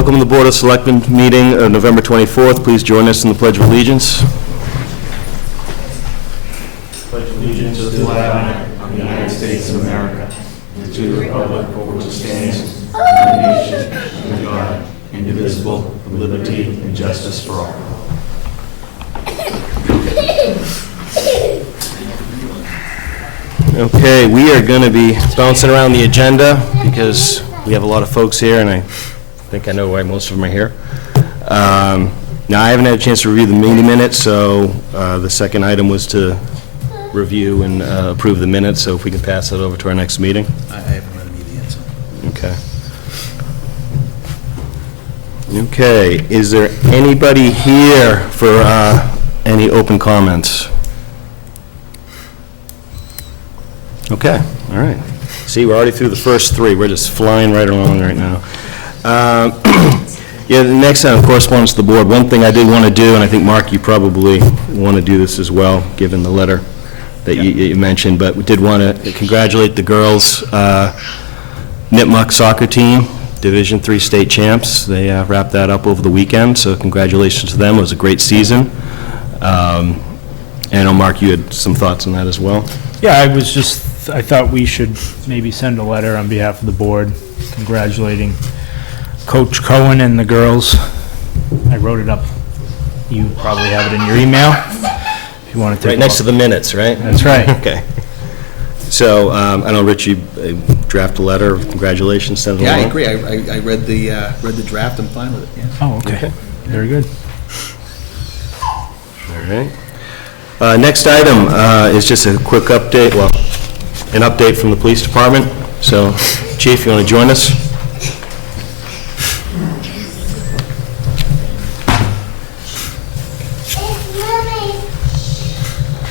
Welcome to the Board of Selectmen meeting of November 24th. Please join us in the Pledge of Allegiance. Pledge of allegiance to the flag of the United States of America, and to the republic for which it stands, one nation, under God, indivisible, with liberty and justice for all. Okay, we are going to be bouncing around the agenda because we have a lot of folks here, and I think I know why most of them are here. Now, I haven't had a chance to review the meeting minutes, so the second item was to review and approve the minutes, so if we can pass that over to our next meeting. I haven't read a meeting yet, so. Okay. Okay, is there anybody here for any open comments? Okay, all right. See, we're already through the first three. We're just flying right along right now. Yeah, the next item, correspondence to the board. One thing I did want to do, and I think, Mark, you probably want to do this as well, given the letter that you mentioned, but we did want to congratulate the girls' Nipmuc soccer team, Division III state champs. They wrapped that up over the weekend, so congratulations to them. It was a great season. And I know, Mark, you had some thoughts on that as well. Yeah, I thought we should maybe send a letter on behalf of the board congratulating Coach Cohen and the girls. I wrote it up. You probably have it in your email. If you want to take right next to the minutes, right? That's right. Okay. So I know, Rich, you draft a letter of congratulations. Send it Yeah, I along. agree. I read the draft. I'm fine with it. Yeah. Oh, okay. Very good. All right. Next item is just a quick update, well, an update from the police department. So, Chief, you want to join us?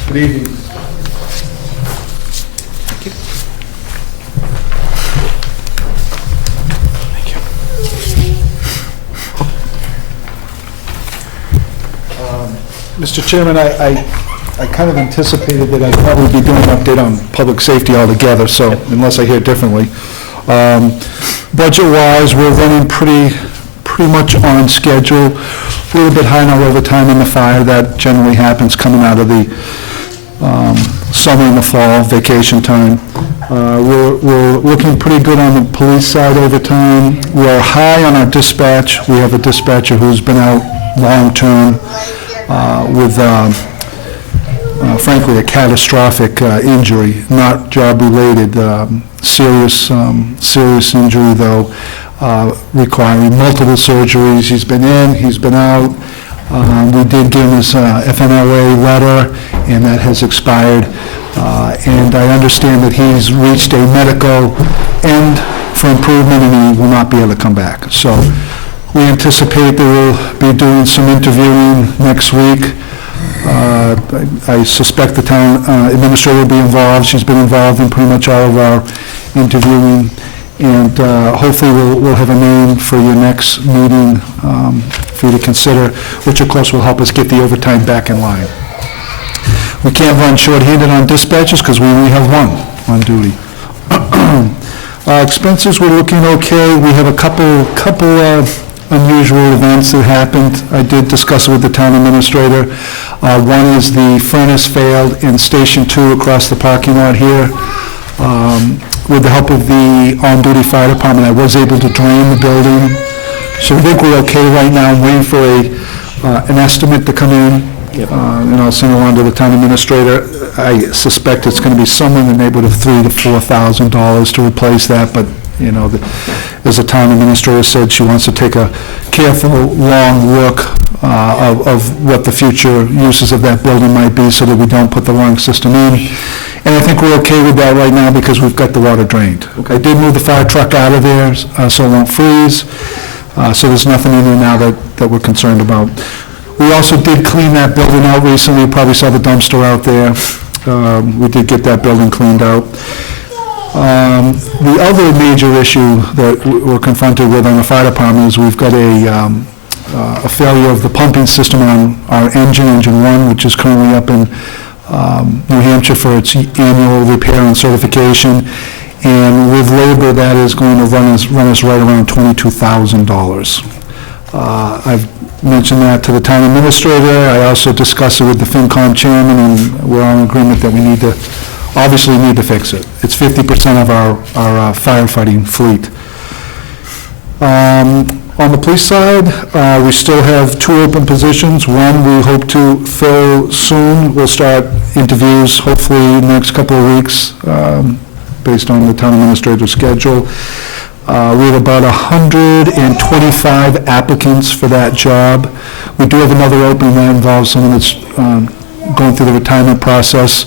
Good evening. Thank you. Mr. Chairman, I kind of anticipated that I'd probably be doing an update on public safety altogether, so unless I hear differently. Budget-wise, we're running pretty much on schedule. A little bit high in our overtime in the fire. That generally happens coming out of the summer and the fall, vacation time. We're looking pretty good on the police side overtime. We're high on our dispatch. We have a dispatcher who's been out long-term with, frankly, a catastrophic injury, not job-related, serious injury, though, requiring multiple surgeries. He's been in, he's been out. We did give him his FMLA letter, and that has expired. And I understand that he's reached a medical end for improvement, and he will not be able to come back. So we anticipate that we'll be doing some interviewing next week. I suspect the town administrator will be involved. She's been involved in pretty much all of our interviewing, and hopefully we'll have a name for your next meeting for you to consider, which of course will help us get the overtime back in line. We can't run short-handed on dispatches because we only have one on duty. Expenses, we're looking okay. We have a couple unusual events that happened. I did discuss it with the town administrator. One is the furnace failed in Station 2 across the parking lot here. With the help of the on-duty fire department, I was able to drain the building. So I think we're okay right now. I'm waiting for an estimate to come in, and I'll send it along to the town administrator. I suspect it's going to be somewhere in the neighborhood of $3,000 to $4,000 to replace that, but you know, as the town administrator said, she wants to take a careful, long look of what the future uses of that building might be so that we don't put the wrong system in. And I think we're okay with that right now because we've got the water drained. I did move the fire truck out of there so it won't freeze. So there's nothing in there now that we're concerned about. We also did clean that building out recently. You probably saw the dumpster out there. We did get that building cleaned out. The other major issue that we're confronted with on the fire department is we've got a failure of the pumping system on our engine 1, which is currently up in New Hampshire for its annual repair and certification. And with labor, that is going to run us right around $22,000. I've mentioned that to the town administrator. I also discussed it with the FinCom chairman, and we're all in agreement that we obviously need to fix it. It's 50% of our firefighting fleet. On the police side, we still have 2 open positions. One we hope to fill soon. We'll start interviews hopefully in the next couple of weeks, based on the town administrator's schedule. We have about 125 applicants for that job. We do have another opening that involves someone that's going through the retirement process.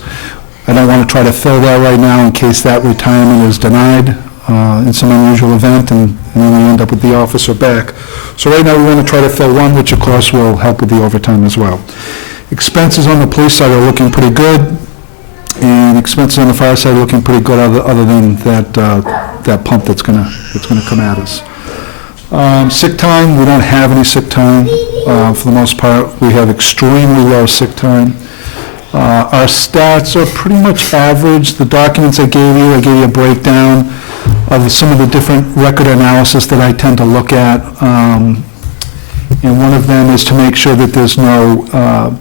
I don't want to try to fill that right now in case that retirement is denied in some unusual event, and then we end up with the officer back. So right now, we want to try to fill one, which of course will help with the overtime as well. Expenses on the police side are looking pretty good, and expenses on the fire side are looking pretty good, other than that pump that's gonna come at us. Sick time, we don't have any sick time for the most part. We have extremely low sick time. Our stats are pretty much average. The documents I gave you a breakdown of some of the different record analysis that I tend to look at. And one of them is to make sure that there's no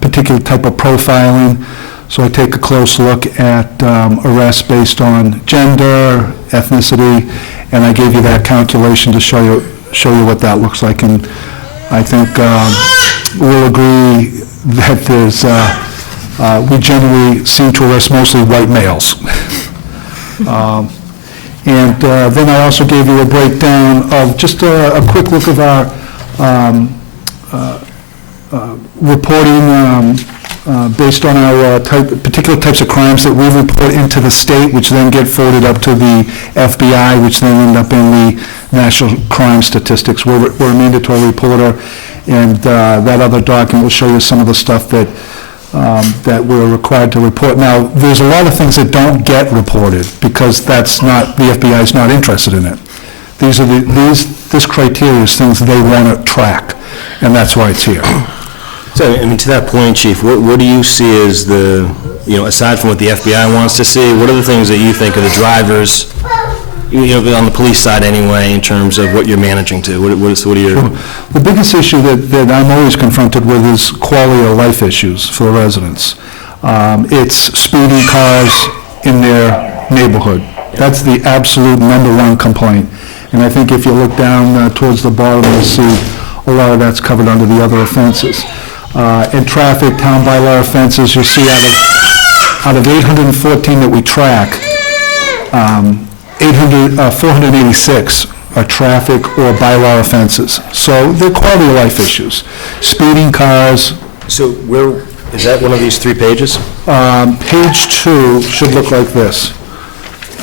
particular type of profiling. So I take a close look at arrests based on gender, ethnicity, and I gave you that calculation to show you what that looks like. And I think we'll agree that we generally seem to arrest mostly white males. And then I also gave you a breakdown of just a quick look of our reporting based on our particular types of crimes that we report into the state, which then get forwarded up to the FBI, which then end up in the national crime statistics. We're a mandatory reporter, and that other document will show you some of the stuff that we're required to report. Now, there's a lot of things that don't get reported because the FBI is not interested in it. This criteria is things they want to track, and that's why it's here. So, I mean, to that point, Chief, what do you see as aside from what the FBI wants to see, what are the things that you think are the drivers, on the police side anyway, in terms of what you're managing to? What are your... The biggest issue that I'm always confronted with is quality of life issues for the residents. It's speeding cars in their neighborhood. That's the absolute #1 complaint. And I think if you look down towards the bottom, you'll see a lot of that's covered under the other offenses. In traffic, town bylaw offenses, you'll see out of 814 that we track, 486 are traffic or bylaw offenses. So they're quality of life issues. Speeding cars. So is that one of these 3 pages? Page 2 should look like this. I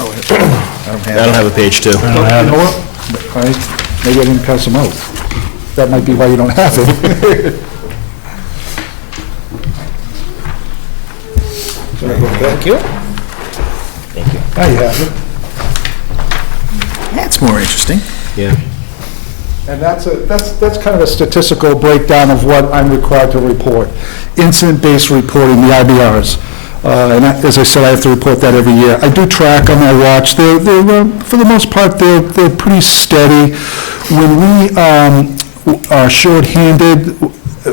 don't have a page 2. You know what? Maybe I didn't pass them out. That might be why you don't have it. Thank you. Now you have it. That's more interesting. Yeah. And that's kind of a statistical breakdown of what I'm required to report. Incident-based reporting, the IBRs. And as I said, I have to report that every year. I do track on my watch. They're for the most part, they're pretty steady. When we are short-handed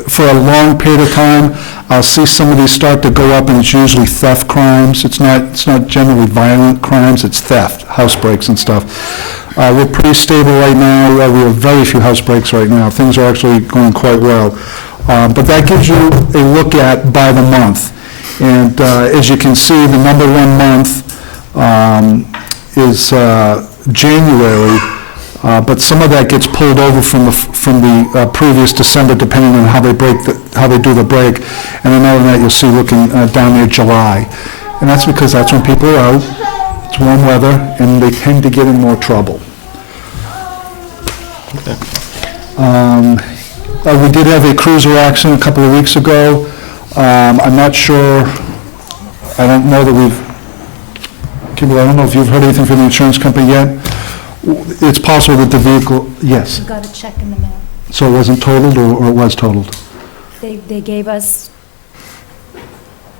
for a long period of time, I'll see some of these start to go up, and it's usually theft crimes. It's not generally violent crimes, it's theft, house breaks and stuff. We're pretty stable right now. We have very few house breaks right now. Things are actually going quite well. But that gives you a look at by the month. And as you can see, the #1 month is January. But some of that gets pulled over from the previous December, depending on how they do the break. And another that you'll see looking down there July, and that's because that's when people are out. It's warm weather, and they tend to get in more trouble. Okay. We did have a cruiser accident a couple of weeks ago. I'm not sure. I don't know that Kimberly, I don't know if you've heard anything from the insurance company yet. It's possible that the vehicle, yes. You got a check in the mail. So it wasn't totaled, or it was totaled? They gave us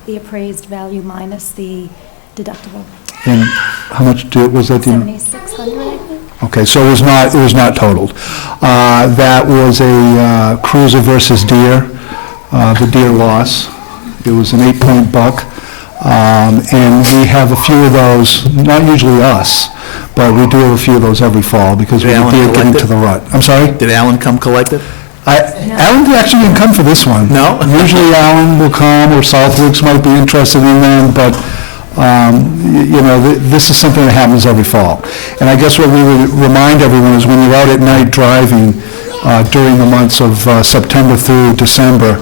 the appraised value minus the deductible. And how much was that? 7,600, I think. Okay, so it was not totaled. That was a cruiser versus deer, the deer loss. It was an 8-point buck, and we have a few of those, not usually us, but we do have a few of those every fall because we Did Alan deer get collect into it? the rut. I'm sorry? Did Alan come collect it? Alan actually didn't come for this one. No? Usually Alan will come, or Southwick's might be interested in them, but, this is something that happens every fall. And I guess what we would remind everyone is when you're out at night driving during the months of September through December,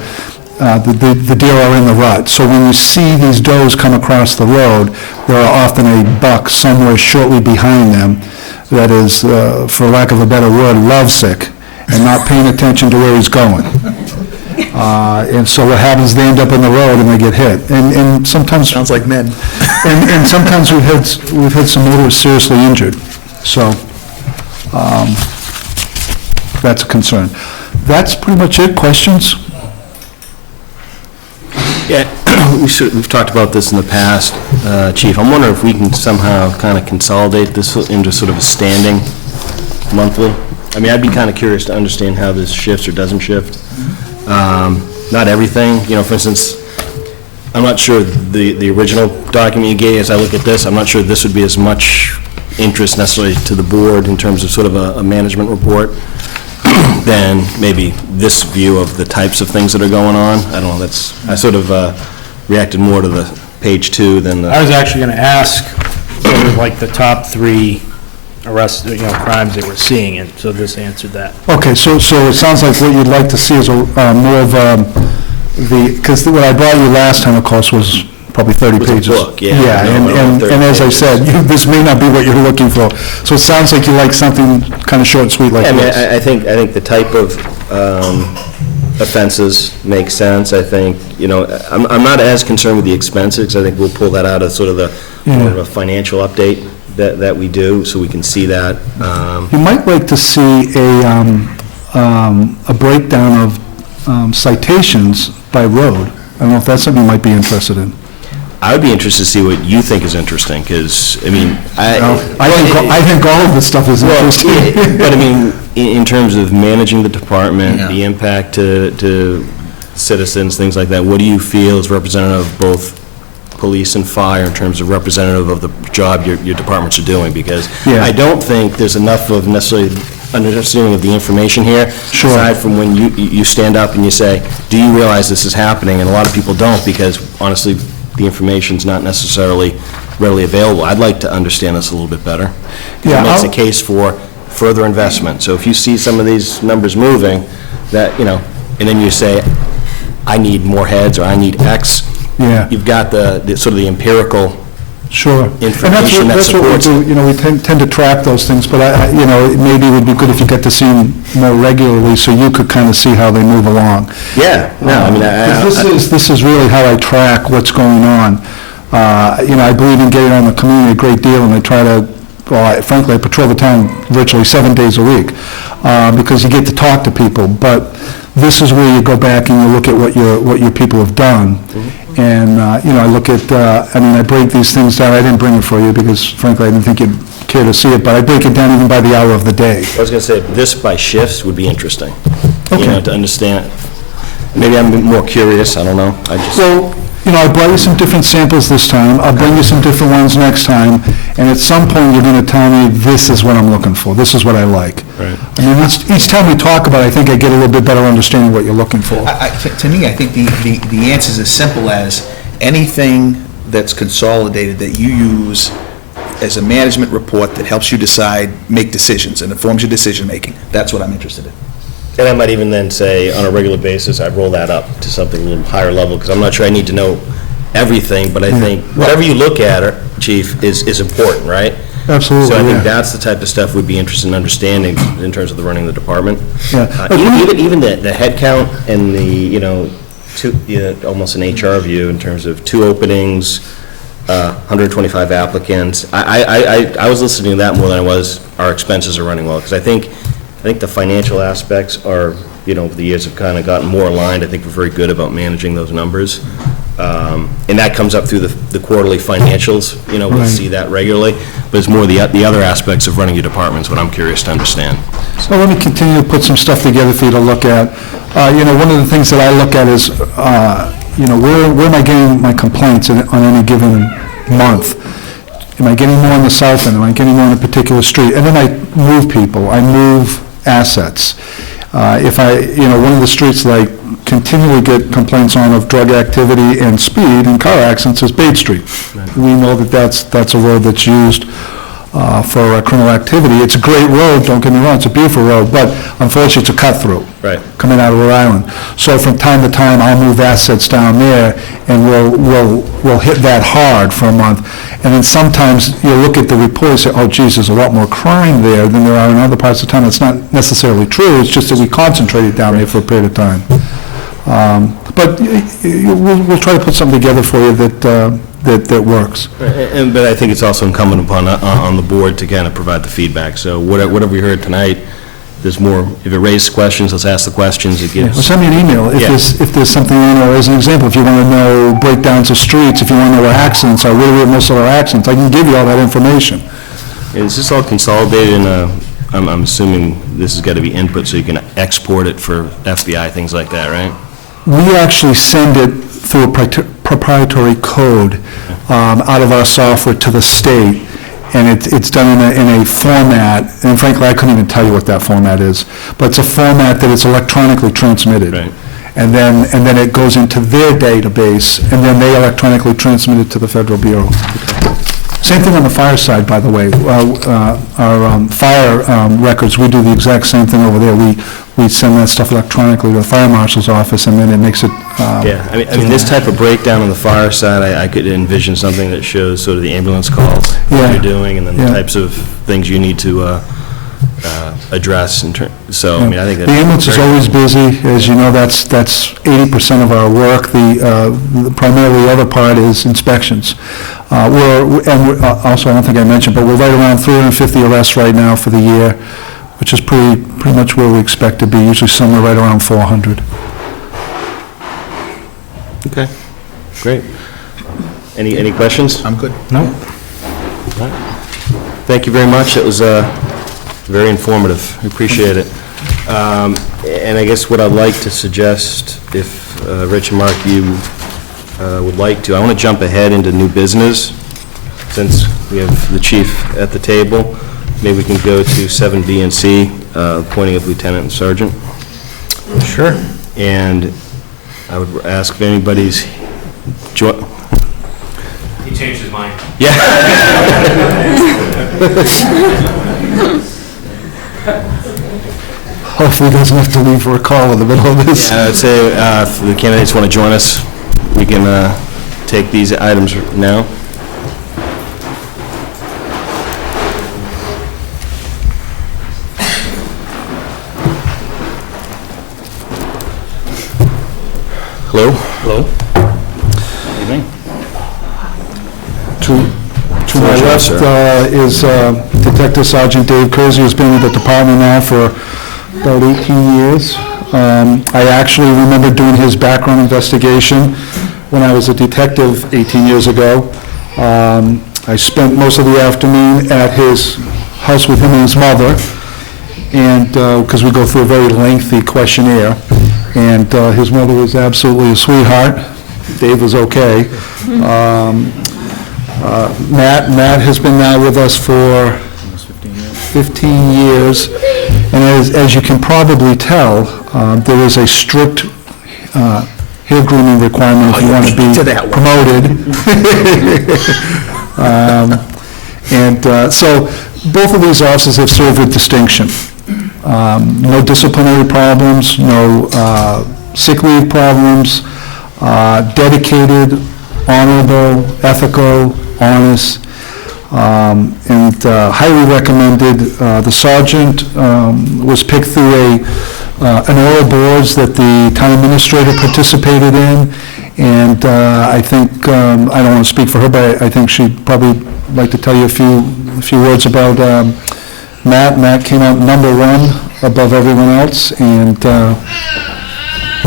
the deer are in the rut. So when you see these does come across the road, there are often a buck somewhere shortly behind them that is, for lack of a better word, lovesick and not paying attention to where he's going. And so what happens, they end up in the road and they get hit. And sometimes, Sounds like men. and sometimes we've had some motorists seriously injured. So that's a concern. That's pretty much it. Questions? Yeah, we've talked about this in the past, Chief. I'm wondering if we can somehow kind of consolidate this into sort of a standing monthly. I mean, I'd be kind of curious to understand how this shifts or doesn't shift. Not everything, for instance, I'm not sure the original document you gave, as I look at this, I'm not sure this would be as much interest necessarily to the board in terms of sort of a management report than maybe this view of the types of things that are going on. I don't know, I sort of reacted more to the page 2 than the... I was actually going to ask, sort of like the top 3 arrests, crimes that we're seeing, and so this answered that. Okay, so it sounds like what you'd like to see is more of because what I brought you last time, of course, was probably 30 Was a pages. book, yeah. Yeah, and 30 as I pages. said, this may not be what you're looking for. So it sounds like you like something kind of short and sweet like Yeah, I mean, this. I think the type of offenses make sense. I think, I'm not as concerned with the expenses, because I think we'll pull that out of sort of the more of a financial update that we do, so we can see that. You might like to see a breakdown of citations by road. I don't know if that's something you might be interested in. I would be interested to see what you think is interesting, because, I mean, I think all of this stuff is interesting. But I mean, in terms of managing the department, the impact to citizens, things like that, what do you feel is representative of both police and fire in terms of representative of the job your departments are doing? Because I don't think there's enough of necessarily understanding of the information here, Sure. aside from when you stand up and you say, do you realize this is happening? And a lot of people don't, because honestly, the information's not necessarily readily available. I'd like to understand this a little bit better. Yeah, It makes a I'll- case for further investment. So if you see some of these numbers moving, that, and then you say, I need more heads, or I need X, Yeah. you've got the sort of the empirical Sure. information And that that's what we supports do, it. we tend to track those things, but maybe it would be good if you get to see them more regularly, so you could kind of see how they move along. Yeah, no, I mean, This is really how I track what's going on. I believe in getting on the community a great deal, and I try to, frankly, I patrol the town virtually 7 days a week, because you get to talk to people, but this is where you go back and you look at what your people have done. And, I look at, I break these things down. I didn't bring it for you because frankly, I didn't think you'd care to see it, but I break it down even by the hour of the day. I was going to say, this by shifts would be interesting, Okay. to understand. Maybe I'm more curious, I don't know. So, I brought you some different samples this time. I'll bring you some different ones next time. And at some point, you're going to tell me, this is what I'm looking for. This is what I like. Right. I mean, each time we talk about it, I think I get a little bit better understanding what you're looking for. To me, I think the answer is as simple as anything that's consolidated that you use as a management report that helps you decide, make decisions, and informs your decision-making. That's what I'm interested in. And I might even then say, on a regular basis, I'd roll that up to something a little higher level, because I'm not sure I need to know everything, but I think whatever you look at, Chief, is important, right? Absolutely, So I think yeah. that's the type of stuff we'd be interested in understanding in terms of the running of the department. Yeah. Even the head count and the, almost an HR view in terms of 2 openings, 125 applicants. I was listening to that more than I was our expenses are running well, because I think the financial aspects are, over the years have kind of gotten more aligned. I think we're very good about managing those numbers. And that comes up through the quarterly financials, we'll Right. see that regularly, but it's more the other aspects of running your departments, what I'm curious to understand. So let me continue to put some stuff together for you to look at. One of the things that I look at is, where am I getting my complaints on any given month? Am I getting more on the south end? Am I getting more on a particular street? And then I move people, I move assets. If one of the streets that I continually get complaints on of drug activity and speed and car accidents is Bade Street. We know that that's a road that's used for criminal activity. It's a great road, don't get me wrong, it's a beautiful road, but unfortunately, it's a cut-through. Right. Coming out of Rhode Island. So from time to time, I'll move assets down there, and we'll hit that hard for a month. And then sometimes you look at the report and say, oh, geez, there's a lot more crime there than there are in other parts of town. It's not necessarily true, it's just that we concentrated down there for a period of time. But we'll try to put something together for you that works. But I think it's also incumbent upon, on the board to kind of provide the feedback. So whatever we heard tonight, there's more, if it raises questions, let's ask the questions. It Well, gives, send me an email if there's something, as an example, if you want to know breakdowns of streets, if you want to know where accidents are, where we have most of our accidents, I can give you all that information. is this all consolidated in I'm assuming this has got to be input so you can export it for FBI, things like that, right? We actually send it through a proprietary code out of our software to the state, and it's done in a format, and frankly, I couldn't even tell you what that format is, but it's a format that is electronically transmitted. Right. And then it goes into their database, and then they electronically transmit it to the Federal Bureau. Same thing on the fire side, by the way. Our fire records, we do the exact same thing over there. We send that stuff electronically to the fire marshal's office, and then it makes it... Yeah, I mean, this type of breakdown on the fire side, I could envision something that shows sort of the ambulance calls, what Yeah. you're doing, and then the Yeah. types of things you need to address. So, I mean, I think The that's... ambulance is very- always busy. As you know, that's 80% of our work. Primarily the other part is inspections. Also, I don't think I mentioned, but we're right around 350 arrests right now for the year, which is pretty much where we expect to be, usually somewhere right around 400. Okay, great. Any questions? I'm good. No? Thank you very much. It was very informative. We appreciate it. And I guess what I'd like to suggest, if Rich and Mark, you would like to, I want to jump ahead into new business, since we have the chief at the table. Maybe we can go to 7B and C, appointing of lieutenant and sergeant. Sure. And I would ask if anybody's... He changed his mind. Hopefully he doesn't have to leave for a call in the middle of this. I would say if the candidates want to join us, we can take these items now. Hello? Hello. Evening. To my left is Detective Sergeant Dave Kersey, who's been in the department now for about 18 years. I actually remember doing his background investigation when I was a detective 18 years ago. I spent most of the afternoon at his house with him and his mother, and, because we go through a very lengthy questionnaire, and his mother was absolutely a sweetheart. Dave was okay. Matt has been now with us for 15 years, and as you can probably tell, there is a strict hair grooming requirement if you want to be promoted. And so both of these officers have served with distinction. No disciplinary problems, no sick leave problems, dedicated, honorable, ethical, honest, and highly recommended. The sergeant was picked through an oral boards that the town administrator participated in, and I think, I don't want to speak for her, but I think she'd probably like to tell you a few words about Matt. Matt came out #1 above everyone else, and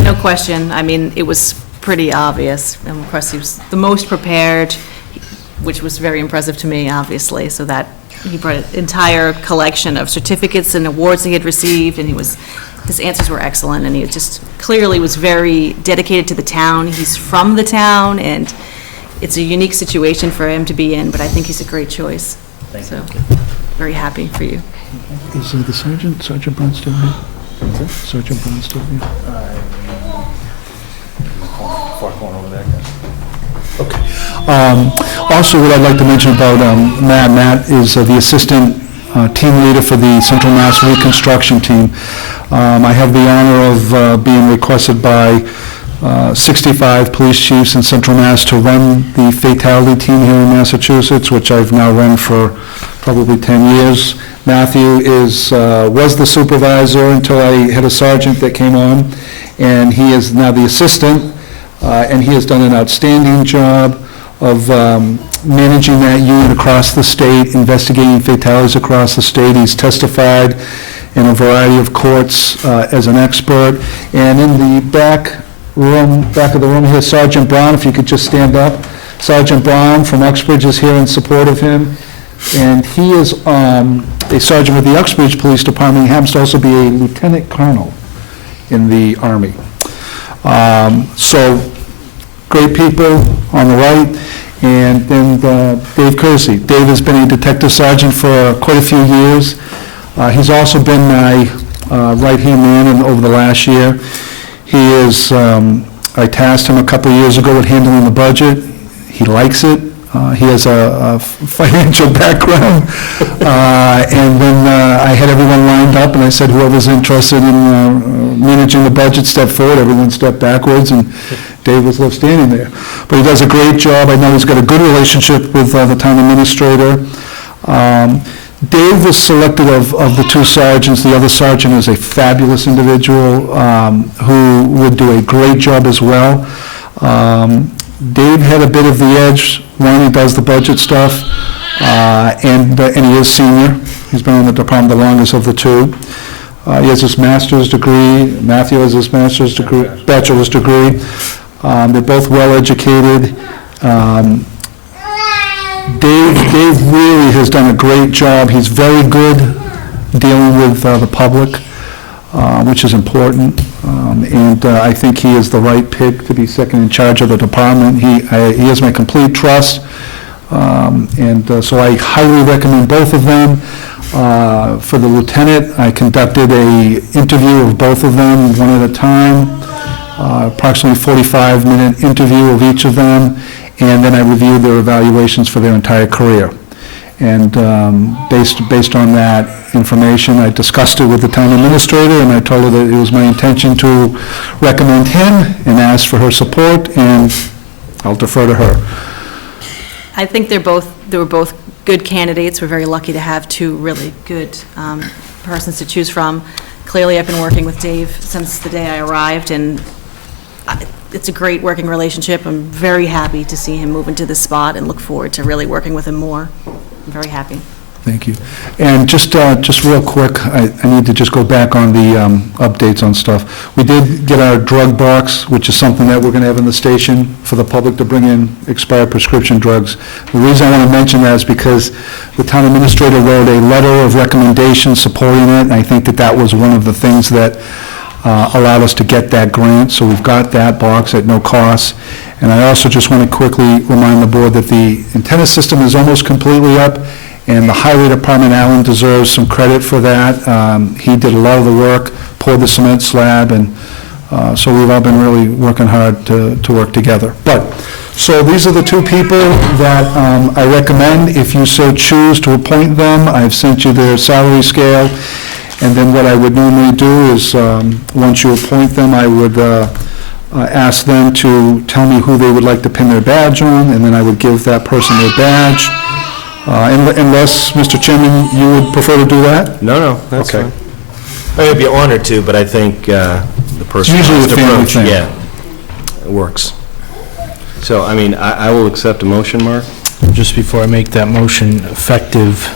No question. I mean, it was pretty obvious. And of course, he was the most prepared, which was very impressive to me, obviously, so that he brought an entire collection of certificates and awards he had received, and his answers were excellent, and he just clearly was very dedicated to the town. He's from the town, and it's a unique situation for him to be in, but I think he's a great choice. Thank you. Very happy for you. Is the Sergeant Brown still here? Sergeant Brown still here? Far corner over there. Also, what I'd like to mention about Matt is the assistant team leader for the Central Mass Reconstruction Team. I have the honor of being requested by 65 police chiefs in Central Mass to run the fatality team here in Massachusetts, which I've now run for probably 10 years. Matthew was the supervisor until I had a sergeant that came on, and he is now the assistant, and he has done an outstanding job of managing that unit across the state, investigating fatalities across the state. He's testified in a variety of courts as an expert. And in the back of the room here, Sergeant Brown, if you could just stand up. Sergeant Brown from Uxbridge is here in support of him. And he is a sergeant with the Uxbridge Police Department. He happens to also be a lieutenant colonel in the Army. So, great people on the right. And then Dave Kersey. Dave has been a detective sergeant for quite a few years. He's also been my right-hand man over the last year. He is, I tasked him a couple of years ago with handling the budget. He likes it. He has a financial background. And then I had everyone lined up, and I said, whoever's interested in managing the budget, step forward. Everyone stepped backwards, and Dave was left standing there. But he does a great job. I know he's got a good relationship with the town administrator. Dave was selected of the two sergeants. The other sergeant is a fabulous individual who would do a great job as well. Dave had a bit of the edge. One, he does the budget stuff, and he is senior. He's been in the department the longest of the two. He has his master's degree. Matthew has his master's degree, bachelor's degree. They're both well-educated. Dave really has done a great job. He's very good dealing with the public, which is important. And I think he is the right pick to be second in charge of the department. He has my complete trust. And so I highly recommend both of them. For the lieutenant, I conducted an interview of both of them, one at a time, approximately 45-minute interview of each of them, and then I reviewed their evaluations for their entire career. And based on that information, I discussed it with the town administrator, and I told her that it was my intention to recommend him and ask for her support, and I'll defer to her. I think they were both good candidates. We're very lucky to have two really good persons to choose from. Clearly, I've been working with Dave since the day I arrived, and it's a great working relationship. I'm very happy to see him move into this spot and look forward to really working with him more. I'm very happy. Thank you. And just real quick, I need to just go back on the updates on stuff. We did get our drug box, which is something that we're going to have in the station for the public to bring in expired prescription drugs. The reason I want to mention that is because the town administrator wrote a letter of recommendation supporting it, and I think that was one of the things that allowed us to get that grant. So we've got that box at no cost. And I also just want to quickly remind the board that the antenna system is almost completely up, and the highway department, Alan, deserves some credit for that. He did a lot of the work, poured the cement slab, and so we've all been really working hard to work together. So these are the two people that I recommend. If you so choose to appoint them, I've sent you their salary scale. And then what I would normally do is, once you appoint them, I would ask them to tell me who they would like to pin their badge on, and then I would give that person their badge. Unless, Mr. Chairman, you would prefer to do that? No, that's Okay. fine. I'd be honored to, but I think the person... It's usually has a to family approach- thing. Yeah, it works. So, I mean, I will accept a motion, Mark. Just before I make that motion effective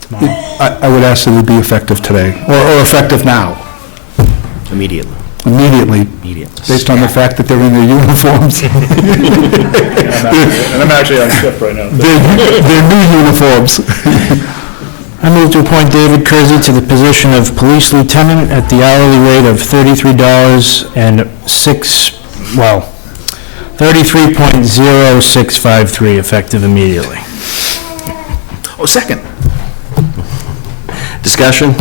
tomorrow. I would ask that it be effective today, or effective now. Immediately. immediately, based on the fact that they're in their uniforms. And I'm actually on shift right now. They're new uniforms. I move to appoint David Kersey to the position of police lieutenant at the hourly rate of $33.0653, effective immediately. Oh, second. Discussion?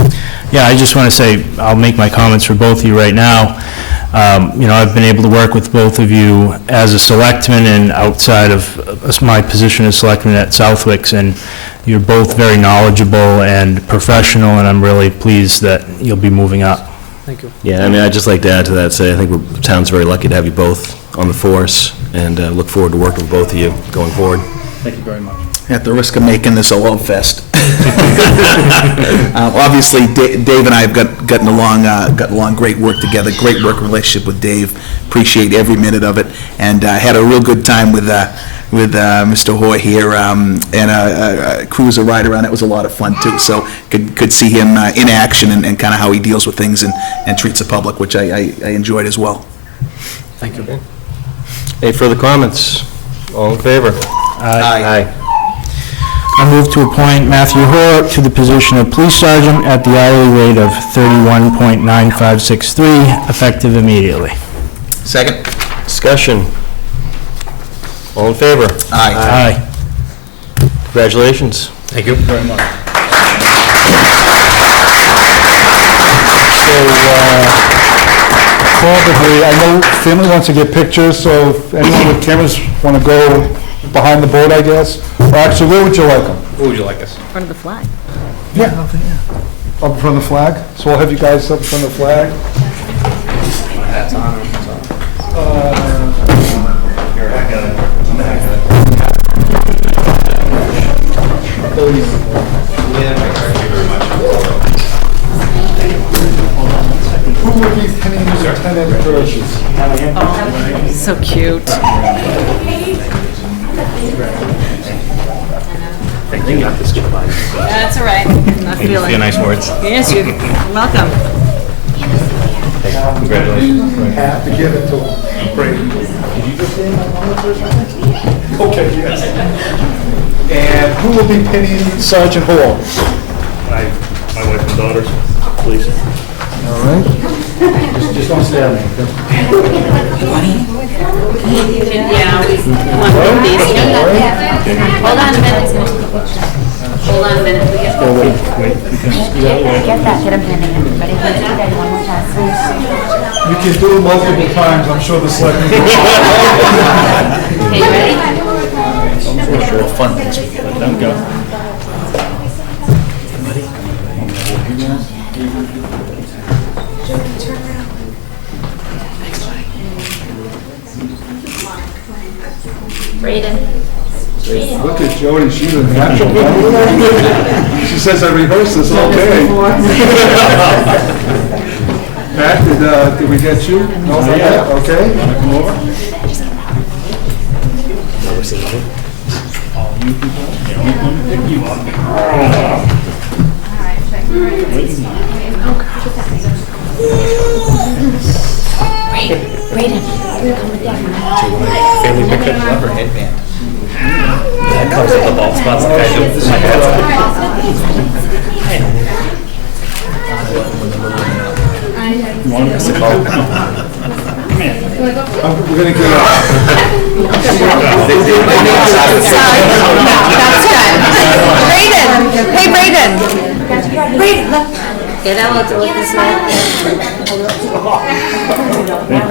Yeah, I just want to say, I'll make my comments for both of you right now. I've been able to work with both of you as a selectman and outside of my position as selectman at Southwick's, and you're both very knowledgeable and professional, and I'm really pleased that you'll be moving up. Yeah, I mean, I'd just like to add to that, say, I think the town's very lucky to have you both on the force, and look forward to working with both of you going forward. Thank you very much. At the risk of making this a love fest. Obviously, Dave and I have gotten along great, work together, great work relationship with Dave. Appreciate every minute of it, and had a real good time with Mr. Hoy here, and a cruiser ride around. It was a lot of fun too. So could see him in action and kind of how he deals with things and treats the public, which I enjoyed as well. Thank you. Any further comments? All in favor? Aye. I move to appoint Matthew Hoare to the position of police sergeant at the hourly rate of $31.9563, effective immediately. Second. Discussion? All in favor? Aye. Aye. Congratulations. Thank you very much. So, probably, I know family wants to get pictures, so if anyone with cameras want to go behind the board, I guess, or actually, where would you like them? Who would you like us? In front of the flag. Yeah. Up in front of the flag? So we'll have you guys up in front of the flag. Hats on. Who would be Lieutenant Kersey? So cute. That's all right. I'm not feeling. Nice words. Yes, you're welcome. Congratulations. Have to give it to him. Great. Okay, yes. And who will be pinning Sergeant Hall? My wife and daughters, please. All right. Just don't stare at me. Yeah, we want to move these. Hold on a minute. Hold on a minute. We get- Get that, get him handing everybody. Let's do that one more time, please. You can do it multiple times, I'm sure the selectmen. Okay, you ready? Fun things we get. Let them go. Braden. Look at Jody, she's a natural. She says I rehearsed this all day. Matt, did we get you? No, not yet, okay. Come over. Braden, come with Dad. Family picture. Rubber headband. That comes with the bald spots like I do. My dad's. You want us to call? We're gonna get That's good. Brayden, hey Brayden. Brayden, look. Get out, look this way.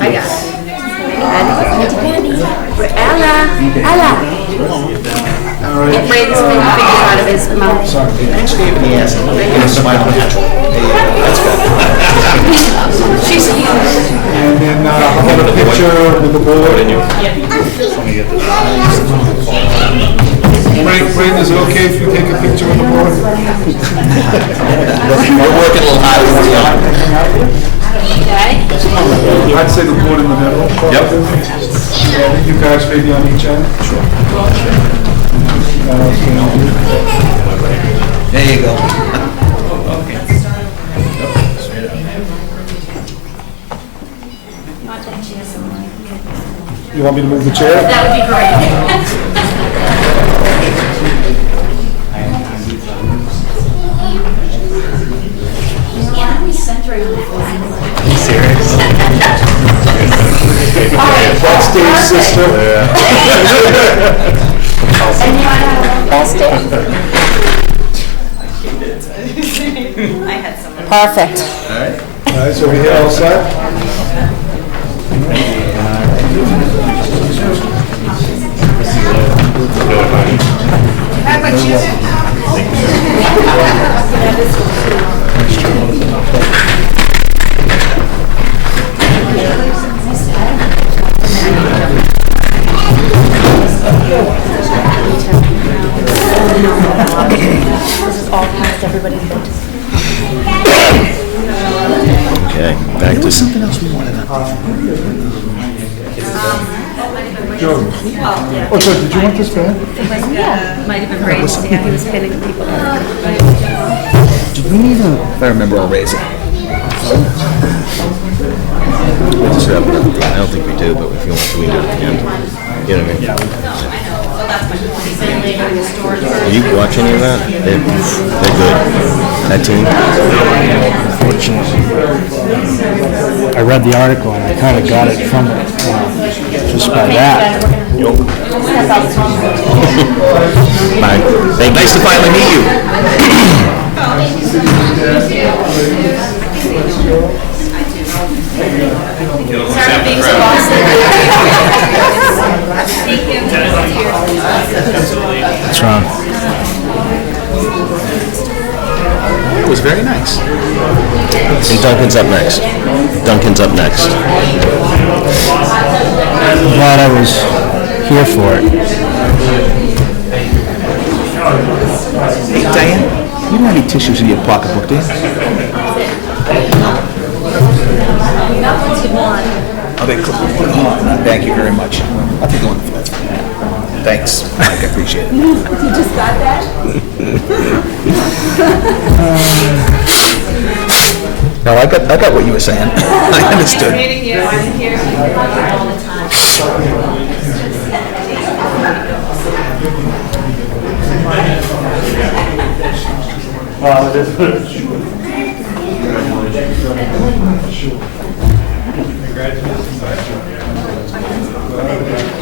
I got it. Ella. Get Brayden's finger out of his mouth. Actually, even the ass, and smile natural. That's good. And then, how about a picture with the board? Brayden, is it okay if you take a picture with the board? We're working a little hard with the I'd say the board in the middle. Yep. And you guys maybe on each end? Sure. There you go. You want me to move the chair? That would be great. That's Dave's sister. Perfect. All right, so we're here all set? Everybody's good. Okay, back to... Something else we wanted to Oh, sorry, did you want this back? Might have been great to see how he was pinning people. Do we need a... If I remember, I'll raise it. I just have, I don't think we do, but if you want, we do it at the end. You know what I mean? Are you watching any of that? They're good. That team? I read the article and I kind of got it from just by that. Fine. Thank you. Nice to finally meet you. Sorry, being so Boston. What's wrong? It was very nice. And Duncan's up next. Duncan's up next. I'm glad I was here for it. Hey, Diane, you don't have any tissues in your pocketbook, do you? Oh, they cook. Oh, thank you very much. I'll take one for that. Thanks, Mike, I appreciate it. You just got that? No, I got what you were saying. I understood. Meeting you, I'm here all the time.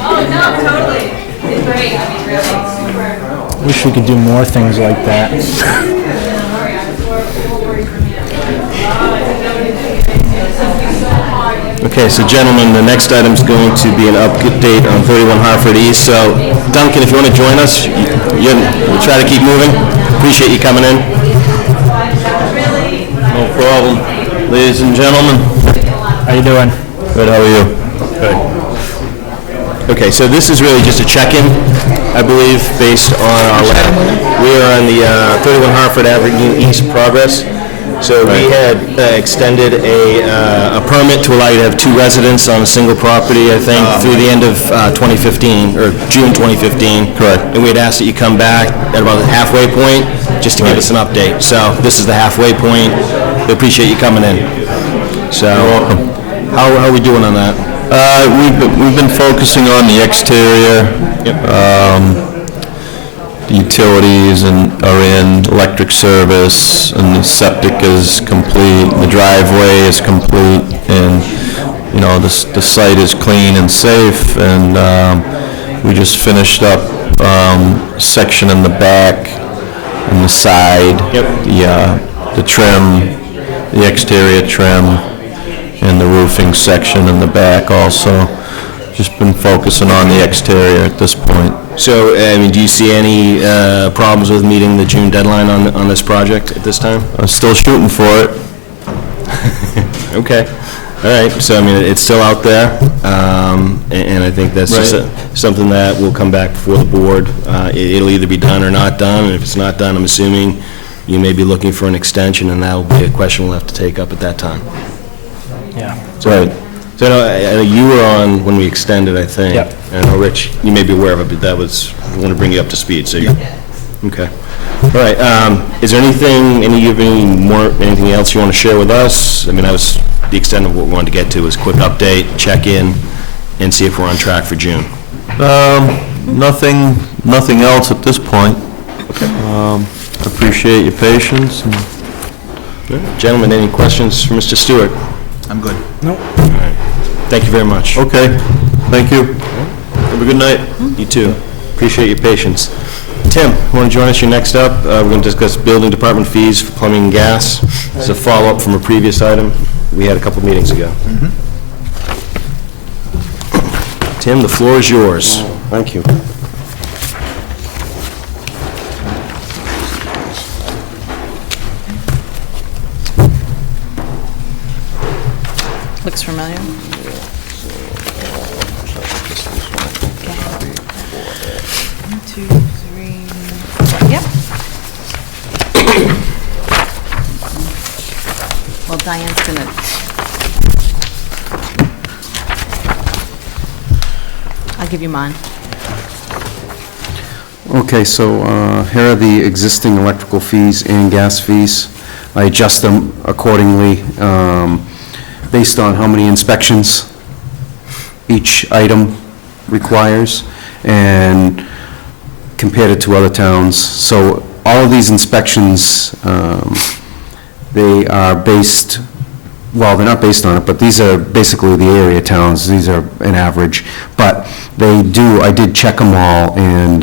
Oh, no, totally. It's great, I mean, really. Wish we could do more things like that. Okay, so gentlemen, the next item is going to be an update on 31 Hartford East. So Duncan, if you want to join us, we'll try to keep moving. Appreciate you coming in. No problem. Ladies and gentlemen. How you doing? Good, how are you? Good. Okay, so this is really just a check-in, I believe, based on our we are on the 31 Hartford Avenue East progress. So we had extended a permit to allow you to have two residents on a single property, I think, through the end of 2015, or June 2015. Correct. And we had asked that you come back at about the halfway point, just to give us an update. So this is the halfway point. We appreciate you coming in. So, how are we doing on that? We've been focusing on the exterior. The utilities are in, electric service, and the septic is complete, the driveway is complete, and, you know, the site is clean and safe, and we just finished up section in the back and the side. The trim, the exterior trim, and the roofing section in the back also. Just been focusing on the exterior at this point. So, I mean, do you see any problems with meeting the June deadline on this project at this time? I'm still shooting for it. Okay. All right. So, I mean, it's still out there, and I think that's just something that will come back before the board. It'll either be done or not done, and if it's not done, I'm assuming you may be looking for an extension, and that will be a question we'll have to take up at that time. Yeah. So, so I know you were on when we extended, I think. Yep. And I know, Rich, you may be aware of it, but that was, I want to bring you up to speed, so you okay. All right, is there anything else you want to share with us? I mean, that was the extent of what we wanted to get to, was quick update, check-in, and see if we're on track for June. Nothing else at this point. Appreciate your patience. Gentlemen, any questions for Mr. Stewart? I'm good. Thank you very much. Okay, thank you. Have a good night. You too. Appreciate your patience. Tim, want to join us? You're next up. We're going to discuss building department fees for plumbing and gas. It's a follow-up from a previous item we had a couple meetings ago. Tim, the floor is yours. Thank you. Looks familiar. One, two, three, four. Yep. Well, Diane's gonna. I'll give you mine. Okay, so here are the existing electrical fees and gas fees. I adjust them accordingly based on how many inspections each item requires and compared it to other towns. So all of these inspections, they are based, well, they're not based on it, but these are basically the area towns. These are an average. But I did check them all, and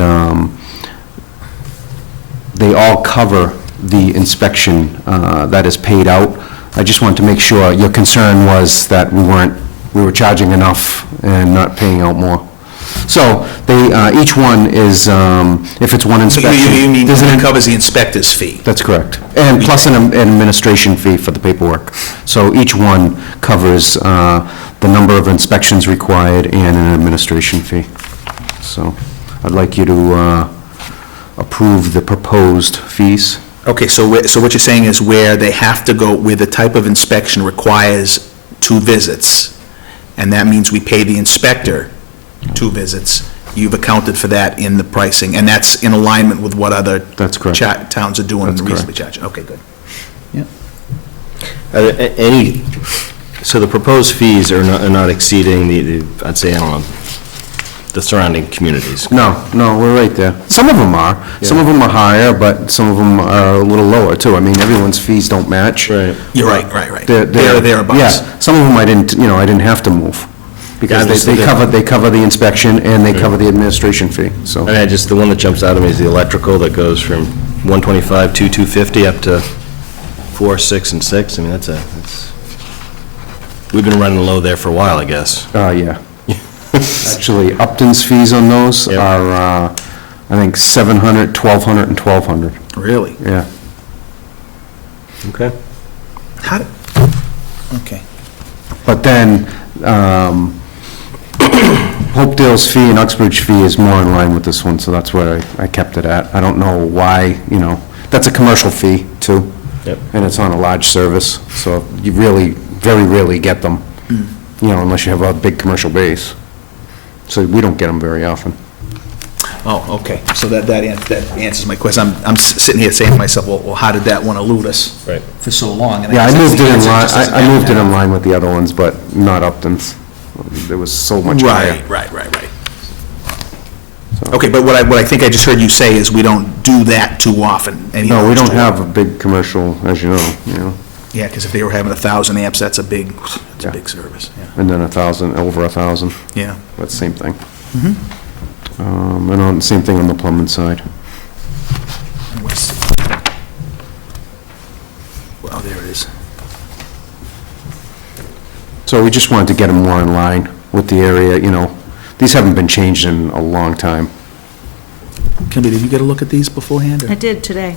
they all cover the inspection that is paid out. I just wanted to make sure, your concern was that we were charging enough and not paying out more. So each one is, if it's one inspection. You mean there's it covers the inspector's fee? That's correct. And plus an administration fee for the paperwork. So each one covers the number of inspections required and an administration fee. So I'd like you to approve the proposed fees. Okay, so what you're saying is where they have to go, where the type of inspection requires 2 visits, and that means we pay the inspector 2 visits, you've accounted for that in the pricing, and that's in alignment with what other That's correct. towns are doing and That's reasonably charging. Okay, good. So the proposed fees are not exceeding I'd say, I don't know, the surrounding communities. No, we're right there. Some of them are. Some of them are higher, but some of them are a little lower, too. I mean, everyone's fees don't match. Right. You're right. They're thereabouts. Yeah, some of them I didn't have to move, because they cover the inspection and they cover the administration fee, so. And the one that jumps out at me is the electrical that goes from 125 to 250 up to 4, 6, and 6. I mean, we've been running low there for a while, I guess. Yeah. Actually, Upton's fees on those Yep. are, I think, $700, $1,200, and $1,200. Really? Yeah. Okay. Okay. But then, Hopedale's fee and Uxbridge fee is more in line with this one, so that's where I kept it at. I don't know why, that's a commercial fee, too. Yep. And it's on a large service, so you really, very rarely get them, unless you have a big commercial base. So we don't get them very often. Oh, okay, so that answers my question. I'm sitting here saying to myself, well, how did that one elude us? Right. For so long? And Yeah, I guess moved the it in answer line, just doesn't I moved it matter. in line with the other ones, but not Upton's. There was so much higher. Right. Okay, but what I think I just heard you say is we don't do that too often. No, we don't have a big commercial, as you know, Yeah, because if they were having 1,000 amps, that's a big Yeah. service, yeah. and then 1,000, over 1,000, Yeah. that's the same thing. And same thing on the plumbing side. Well, there it is. So we just wanted to get them more in line with the area, These haven't been changed in a long time. Kimberly, did you get a look at these beforehand? I did today.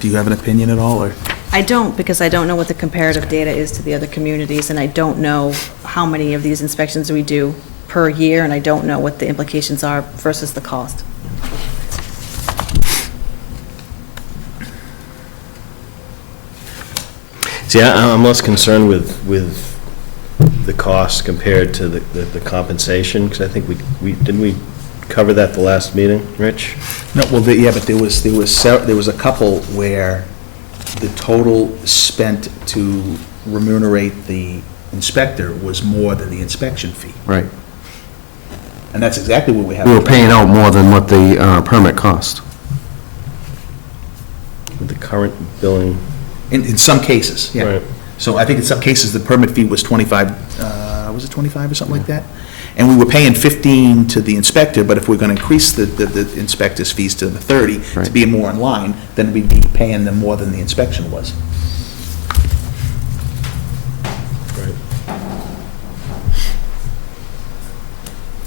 Do you have an opinion at all, or? I don't, because I don't know what the comparative data is to the other communities, and I don't know how many of these inspections we do per year, and I don't know what the implications are versus the cost. See, I'm less concerned with the cost compared to the compensation, because I think didn't we cover that the last meeting, Rich? No, well, yeah, but there was a couple where the total spent to remunerate the inspector was more than the inspection fee. Right. And that's exactly what we have. We were paying out more than what the permit cost. With the current billing. In some cases, yeah. Right. So I think in some cases, the permit fee was 25, was it 25 or something like that? And we were paying 15 to the inspector, but if we're going to increase the inspector's fees to the 30, to Right. be more in line, then we'd be paying them more than the inspection was.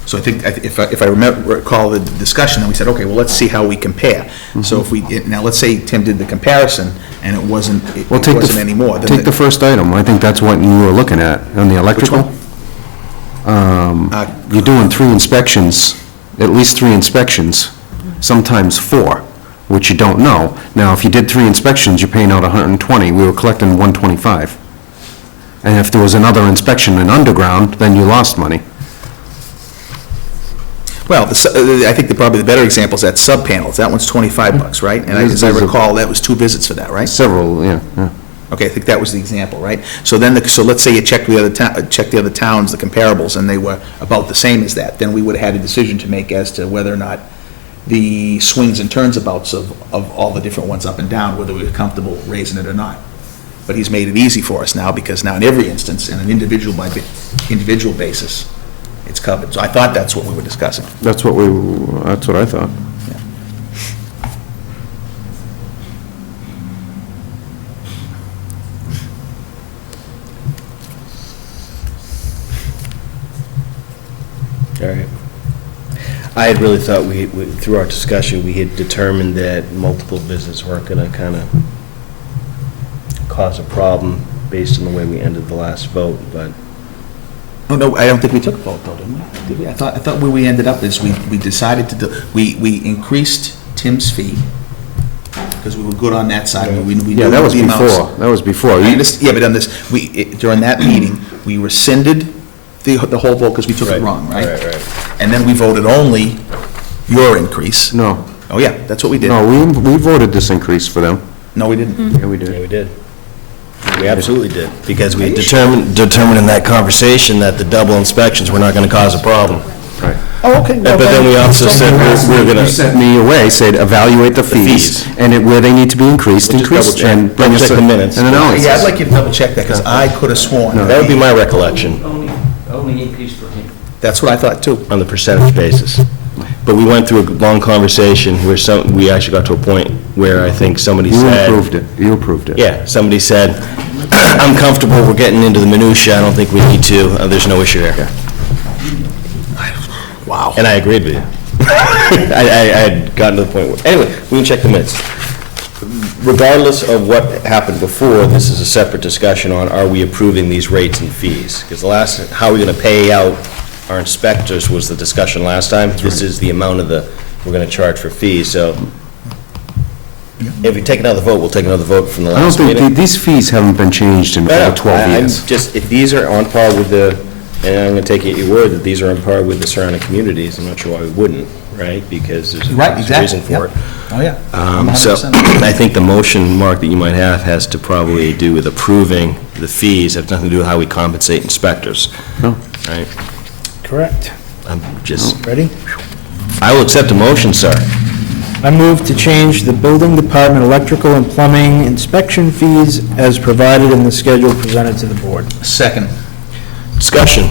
So I think, if I recall the discussion, then we said, okay, well, let's see how we compare. So if we, now, let's say Tim did the comparison, and it wasn't any more. then Take the first item, I think that's what you were looking at, on the electrical. one? You're doing 3 inspections, at least 3 inspections, sometimes 4, which you don't know. Now, if you did 3 inspections, you're paying out 120, we were collecting 125. And if there was another inspection in underground, then you lost money. Well, I think probably the better example is that sub panels. That one's $25, right? And as I recall, that was 2 visits for that, right? Several, yeah. Okay, I think that was the example, right? So then, so let's say you check the other towns, the comparables, and they were about the same as that. Then we would have had a decision to make as to whether or not the swings and turnabouts of all the different ones up and down, whether we were comfortable raising it or not. But he's made it easy for us now, because now in every instance, in an individual basis, it's covered. So I thought that's what we were discussing. That's what I thought. All right. I had really thought through our discussion, we had determined that multiple visits weren't going to kind of cause a problem based on the way we ended the last vote, but. Oh, no, I don't think we took a vote, though, didn't we? Did we? I thought where we ended up is we decided to we increased Tim's fee, because we were good on that side. We Yeah, that was knew the amounts. before, that was before. I understand, yeah, but on this, during that meeting, we rescinded the whole vote because we took it wrong, right? Right. And then we voted only your increase. No, Oh, yeah, that's what we did. no, we voted this increase for them. No, we didn't. Yeah, we Yeah, did. we did. We absolutely did, because we determined in that conversation that the double inspections were not going to cause a problem. Right. Oh, okay. But then we also said we're going You to. sent me away, said evaluate the fees, fees. and where they need to be increased, We'll just increase, double check- and bring double us check the minutes. an analysis. Yeah, I'd like you to double check that, because I could have sworn. That would be my recollection, Only increase for him. That's what I thought, too. on the percentage basis. But we went through a long conversation where we actually got to a point where I think somebody You said. approved it. Yeah, somebody said, I'm comfortable, we're getting into the minutia, I don't think we need to, there's no issue there. Wow. And I agreed with you. I had gotten to the point where, anyway, we can check the minutes. Regardless of what happened before, this is a separate discussion on, are we approving these rates and fees? Because how are we going to pay out our inspectors was the discussion last time. This is the amount of we're going to charge for fees, so if we take another vote, we'll take another vote from the I don't last think, meeting. these fees haven't been changed in No, over 12 I'm years. just, if these are on par with and I'm going to take it at your word that these are on par with the surrounding communities, I'm not sure why we wouldn't, right? Because there's a Right, exactly. reason for it. Oh, yeah. So 100%. I think the motion, Mark, that you might have has to probably do with approving the fees, have nothing to do with how we compensate inspectors. No. Right? Correct. I'm just, Ready? I will accept a motion, sir. I move to change the building department electrical and plumbing inspection fees as provided in the schedule presented to the board. Second. Discussion.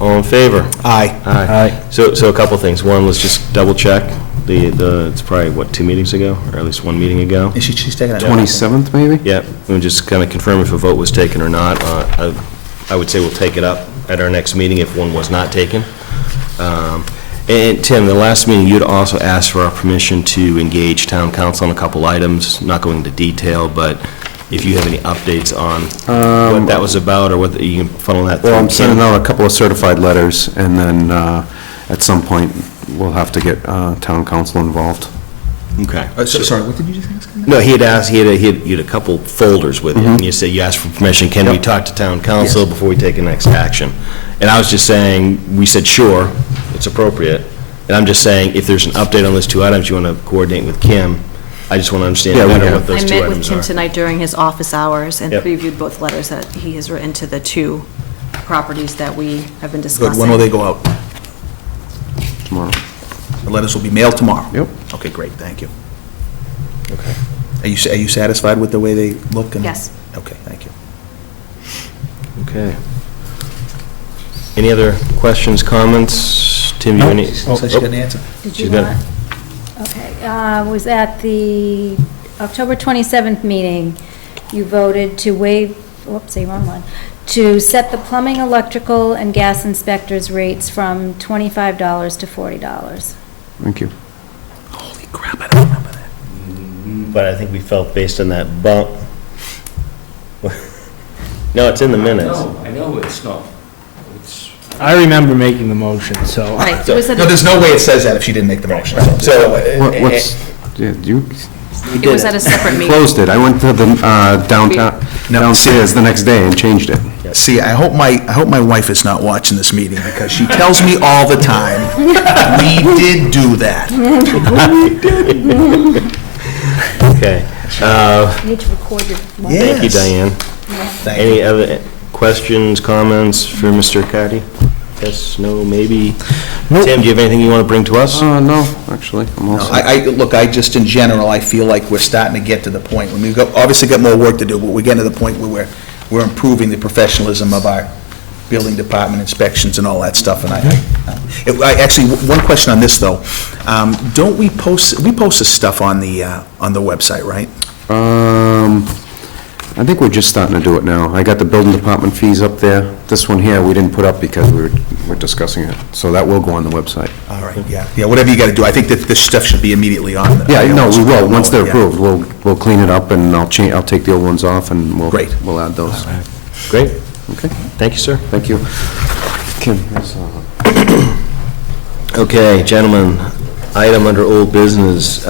All in favor? Aye. Aye. So a couple things. One, let's just double check it's probably, 2 meetings ago, or at least 1 meeting ago? Is she's taking it? 27th, maybe? Yeah, we'll just kind of confirm if a vote was taken or not. I would say we'll take it up at our next meeting if one was not taken. And Tim, the last meeting, you'd also asked for our permission to engage town council on a couple items, not going into detail, but if you have any updates on what that was about, or what, you can funnel that through. Well, I'm sending Kim. out a couple of certified letters, and then at some point, we'll have to get town council involved. Okay. Sorry, what did you just ask? No, he had asked, he had a couple folders with you, and you said, you asked for permission, can we talk to town council before we take a next action? And I was just saying, we said, sure, it's appropriate, and I'm just saying, if there's an update on those 2 items, you want to coordinate with Kim, I just want to understand Yeah, we better have. what those two I met with items Tim are. tonight during his office hours and Yep. previewed both letters that he has written to the two properties that we have been Good, discussing. when will they go out? Tomorrow. The letters will be mailed tomorrow? Yep. Okay, great, thank you. Okay. Are you satisfied with the way they look? Yes. Okay, thank you. Okay. Any other questions, comments? Tim, you have any? So she got an answer? Did She's you got want? Okay, was at the October 27th meeting, you voted to waive, whoopsie, wrong one, to set the plumbing, electrical, and gas inspectors' rates from $25 to $40. Thank you. Holy crap, I don't remember that. But I think we felt based on that bump. No, it's in the minutes. No, I know it's not. It's, I remember making the motion, so. Right, it was at No, there's no way it says that if she didn't make the motion. So, What's, yeah, you it was at a separate meeting. closed it. I went to the downstairs the next day and changed it. See, I hope my wife is not watching this meeting, because she tells me all the time, we did do that. okay. You need to record your. Yeah. Thank you, Yes. Diane. Thank you. Any other questions, comments for Mr. Cardy? Yes, no, maybe? Tim, do you have anything you want to bring to us? No, actually, I'm all No, set. look, I just, in general, I feel like we're starting to get to the point, when we've obviously got more work to do, but we're getting to the point where we're improving the professionalism of our building department inspections and all that stuff, and actually, one question on this, though. Don't we post this stuff on the website, right? I think we're just starting to do it now. I got the building department fees up there. This one here, we didn't put up because we're discussing it, so that will go on the website. All right, yeah, whatever you gotta do, I think that this stuff should be immediately on. Yeah, no, we will, once they're Yeah. approved, we'll clean it up, and I'll take the old ones off, and Great. we'll add those. Great. Okay, Thank you, sir. thank you. Kim, here's, Okay, gentlemen, item under old business,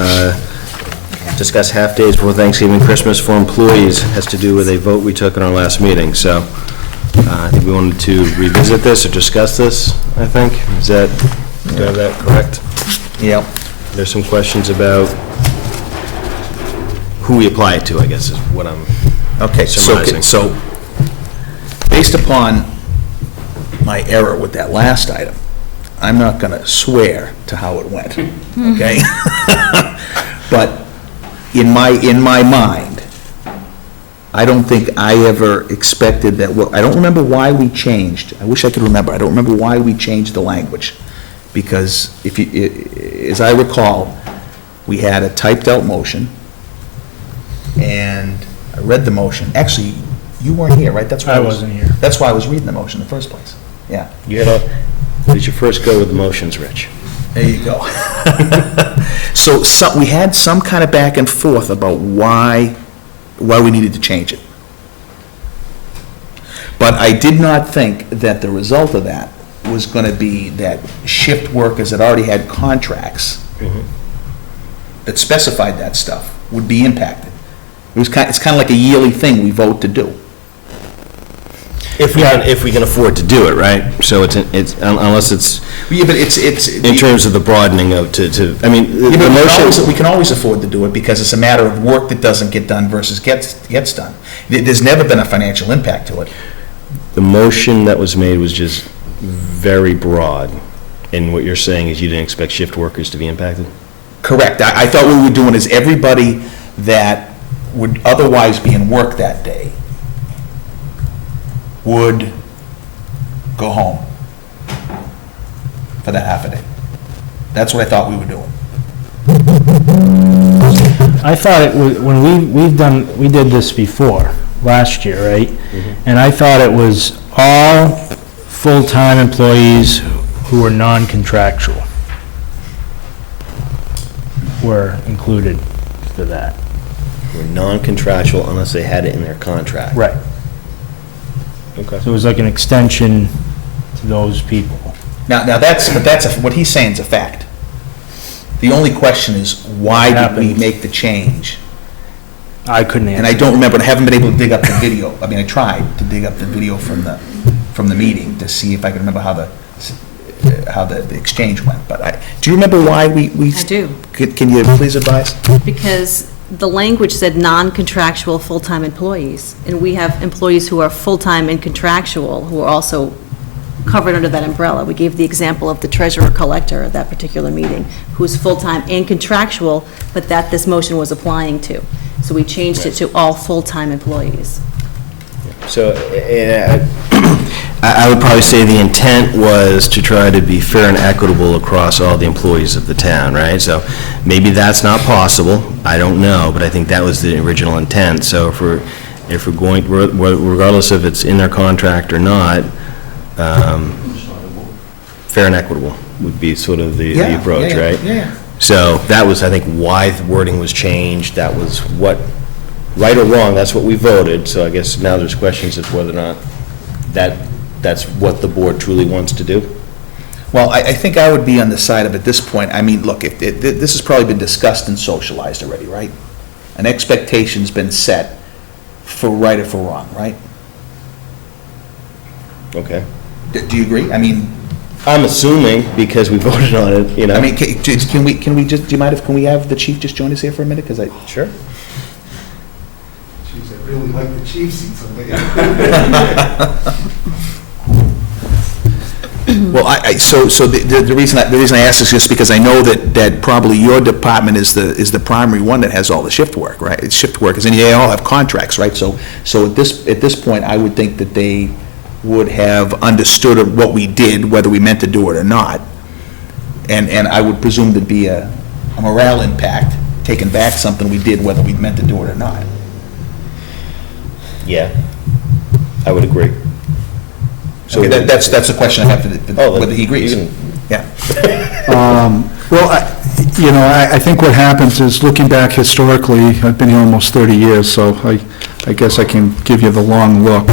discuss half-days before Thanksgiving, Christmas for employees, has to do with a vote we took in our last meeting, so I think we wanted to revisit this or discuss this, I think. Do I have that correct? Yep. There's some questions about who we apply it to, I guess, is what I'm Okay, surmising. so, based upon my error with that last item, I'm not gonna swear to how it went, okay? But in my mind, I don't think I ever expected that, well, I don't remember why we changed, I wish I could remember, I don't remember why we changed the language. Because if you, as I recall, we had a typed-out motion, and I read the motion. Actually, you weren't here, right? That's why I wasn't here. That's why I was reading the motion in the first place. Yeah, You had did you first go with the motions, Rich? there you go. So we had some kind of back and forth about why we needed to change it. But I did not think that the result of that was going to be that shift workers that already had contracts that specified that stuff would be impacted. It's kind of like a yearly thing we vote to do. If we can afford to do it, right? So it's unless it's Yeah, but it's in terms of the broadening of, I mean, Yeah, the but motion, we can always afford to do it, because it's a matter of work that doesn't get done versus gets done. There's never been a financial impact to it. the motion that was made was just very broad, and what you're saying is you didn't expect shift workers to be impacted? Correct. I thought what we were doing is everybody that would otherwise be in work that day would go home for that half a day. That's what I thought we were doing. I thought it was, when we did this before, last year, right? And I thought it was all full-time employees who were non-contractual were included for that. Were non-contractual unless they had it in their contract. Right. Okay. So it was like an extension to those people. Now what he's saying is a fact. The only question is, why did we Happened. make the change? I couldn't answer. And I don't remember, I haven't been able to dig up the video. I mean, I tried to dig up the video from the meeting to see if I could remember how the exchange went, but do you remember why we? I do. Can you please advise? Because the language said non-contractual full-time employees, and we have employees who are full-time and contractual, who are also covered under that umbrella. We gave the example of the treasurer collector at that particular meeting, who's full-time and contractual, but that this motion was applying to. So we changed it to all full-time employees. So, I would probably say the intent was to try to be fair and equitable across all the employees of the town, right? So maybe that's not possible, I don't know, but I think that was the original intent. So if we're going, regardless if it's in their contract or not, fair and equitable would be sort of the approach, right? Yeah. So that was, I think, why the wording was changed. That was what, right or wrong, that's what we voted. So I guess now there's questions of whether or not that's what the board truly wants to do. Well, I think I would be on the side of, at this point, I mean, look, this has probably been discussed and socialized already, right? An expectation's been set for right or for wrong, right? Okay. Do you agree? I mean, I'm assuming, because we voted on it, you know. I mean, can we just, do you mind if, can we have the chief just join us here for a minute? Because Sure. Jeez, I really like the chief seats over there. Well, so the reason I ask is just because I know that probably your department is the primary one that has all the shift work, right? It's shift workers, and they all have contracts, right? So at this point, I would think that they would have understood what we did, whether we meant to do it or not. And I would presume there'd be a morale impact, taking back something we did, whether we meant to do it or not. Yeah, I would agree. So that's the question I have to, whether he agrees. Yeah. Well, I think what happens is, looking back historically, I've been here almost 30 years, so I guess I can give you the long look.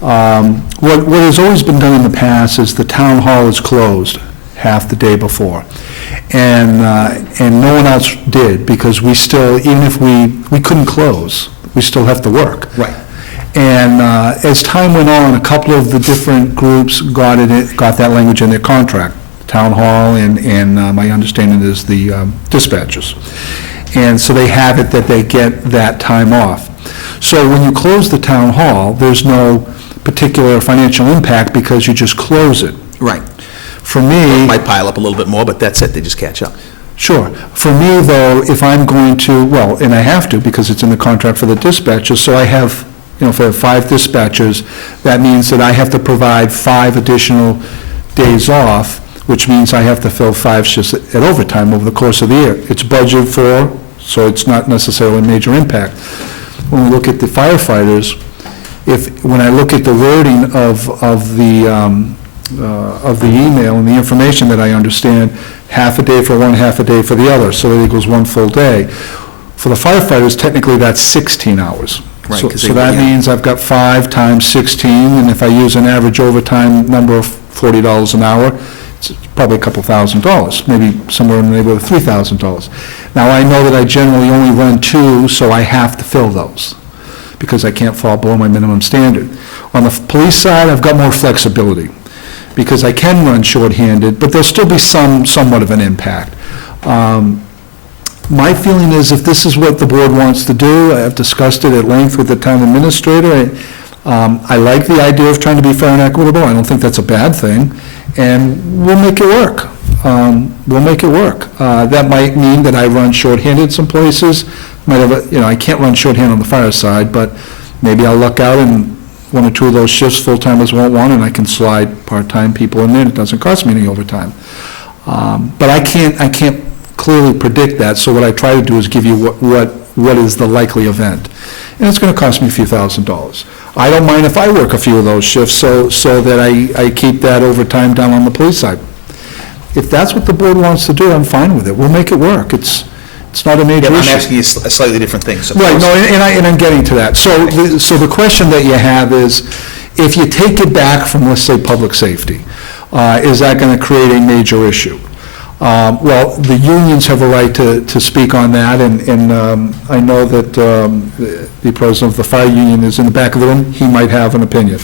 What has always been done in the past is the town hall is closed half the day before. And no one else did, because we still, even if we couldn't close, we still have to work. Right. And as time went on, a couple of the different groups got that language in their contract, town hall, and my understanding is the dispatchers. And so they have it that they get that time off. So when you close the town hall, there's no particular financial impact because you just close it. Right. For me... Might pile up a little bit more, but that's it, they just catch up. Sure. For me, though, if I'm going to, well, and I have to, because it's in the contract for the dispatchers, so I have, if I have 5 dispatchers, that means that I have to provide 5 additional days off, which means I have to fill 5 shifts at overtime over the course of the year. It's budgeted for, so it's not necessarily a major impact. When we look at the firefighters, when I look at the wording of the email and the information that I understand, half a day for one, half a day for the other, so that equals 1 full day. For the firefighters, technically, that's 16 hours. Right, So that means I've got 5 times 16, and if I use an average overtime number of $40 an hour, it's probably a couple $1,000, maybe somewhere in the neighborhood of $3,000. Now, I know that I generally only run 2, so I have to fill those, because I can't fall below my minimum standard. On the police side, I've got more flexibility, because I can run shorthanded, but there'll still be somewhat of an impact. My feeling is, if this is what the board wants to do, I've discussed it at length with the town administrator. I like the idea of trying to be fair and equitable. I don't think that's a bad thing, and we'll make it work. We'll make it work. That might mean that I run shorthanded some places. Might have, I can't run shorthand on the fire side, but maybe I'll luck out and 1 or 2 of those shifts full-timers won't want, and I can slide part-time people in there, and it doesn't cost me any overtime. But I can't clearly predict that, so what I try to do is give you what is the likely event. And it's going to cost me a few $1,000s. I don't mind if I work a few of those shifts so that I keep that overtime down on the police side. If that's what the board wants to do, I'm fine with it. We'll make it work. It's not a major issue. I'm asking you a slightly different thing. Right, no, and I'm getting to that. So the question that you have is, if you take it back from, let's say, public safety, is that going to create a major issue? Well, the unions have a right to speak on that, and I know that the president of the fire union is in the back of the room. He might have an opinion.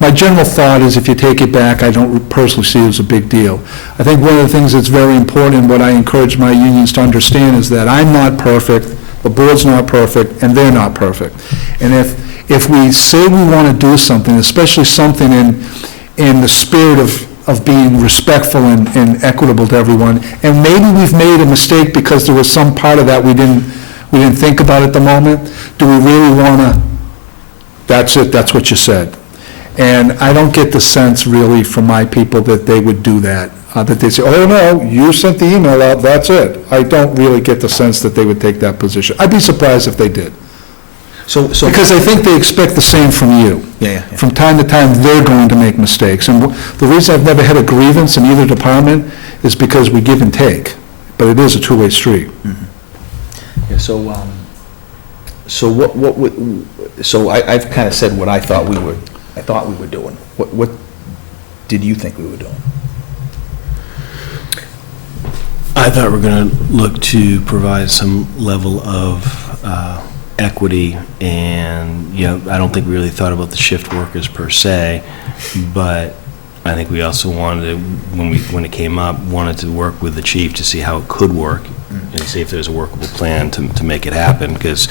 my general thought is if you take it back, I don't personally see it as a big deal. I think one of the things that's very important, what I encourage my unions to understand, is that I'm not perfect, the board's not perfect, and they're not perfect. And if we say we want to do something, especially something in the spirit of being respectful and equitable to everyone, and maybe we've made a mistake because there was some part of that we didn't think about at the moment, do we really want to, that's it, that's what you said. And I don't get the sense really from my people that they would do that, that they say, oh, no, you sent the email out, that's it. I don't really get the sense that they would take that position. I'd be surprised if they did. So. Because I think they expect the same from you. Yeah. From time to time, they're going to make mistakes. And the reason I've never had a grievance in either department is because we give and take. But it is a two-way street. Yeah, so I've kind of said what I thought we were doing. What did you think we were doing? I thought we were going to look to provide some level of equity, and, I don't think we really thought about the shift workers per se, but I think we also wanted to, when it came up, wanted to work with the chief to see how it could work and see if there's a workable plan to make it happen, because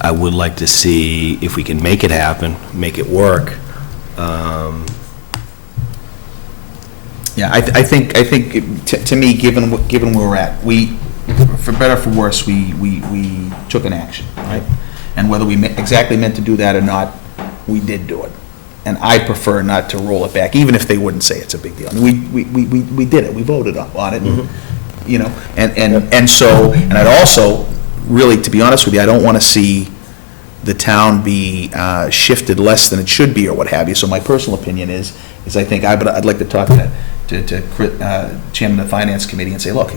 I would like to see if we can make it happen, make it work. Yeah, I think, to me, given where we're at, for better or for worse, we took an action, right? And whether we exactly meant to do that or not, we did do it. And I prefer not to roll it back, even if they wouldn't say it's a big deal. I mean, we did it, we voted on it, and so, and I'd also, really, to be honest with you, I don't want to see the town be shifted less than it should be or what have you. So my personal opinion is I think I'd like to talk to Chairman of the Finance Committee and say, look,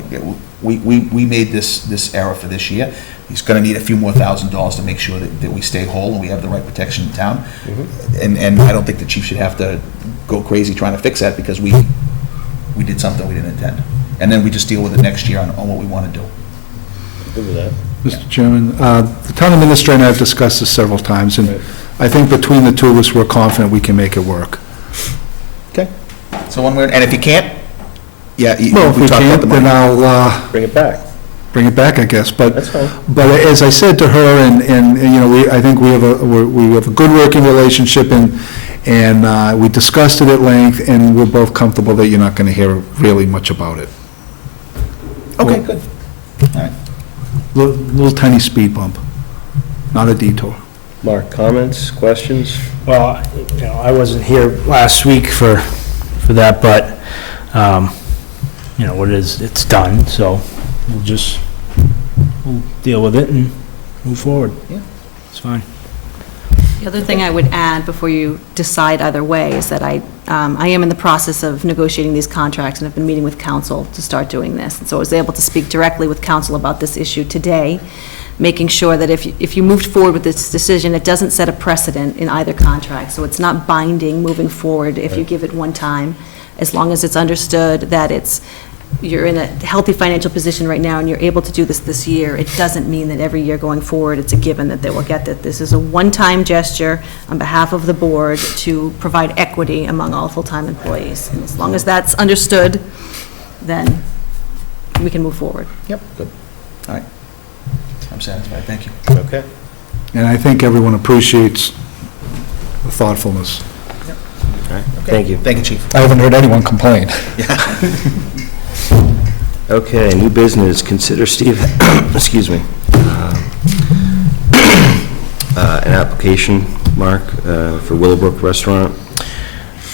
we made this error for this year. He's going to need a few more $1,000s to make sure that we stay whole and we have the right protection in town. And I don't think the chief should have to go crazy trying to fix that because we did something we didn't intend. And then we just deal with it next year on what we want to do. Good with that. Mr. Chairman, the town administrator and I have discussed this several times, and I think between the two of us, we're confident we can make it work. Okay. So one word, and if you can't, Well, if we talked about can't, the then money. I'll Bring it back. bring it back, I guess. But That's fine. But as I said to her, and I think we have a good working relationship, and we discussed it at length, and we're both comfortable that you're not going to hear really much about it. Okay, good. All right. Little tiny speed bump, not a detour. Mark, comments, questions? Well, I wasn't here last week for that, but, what it is, it's done, so we'll deal with it and move forward. Yeah. It's fine. The other thing I would add before you decide either way is that I am in the process of negotiating these contracts and have been meeting with council to start doing this. And so I was able to speak directly with council about this issue today, making sure that if you moved forward with this decision, it doesn't set a precedent in either contract. So it's not binding moving forward if you give it one time, as long as it's understood that you're in a healthy financial position right now and you're able to do this year. It doesn't mean that every year going forward, it's a given that they will get that. This is a one-time gesture on behalf of the board to provide equity among all full-time employees. And as long as that's understood, then we can move forward. Yep, good. All right. I'm satisfied, thank you. Okay. And I think everyone appreciates the thoughtfulness. All right, thank you. Thank you, Chief. I haven't heard anyone complain. Okay, new business, consider excuse me, an application, Mark, for Willowbrook Restaurant.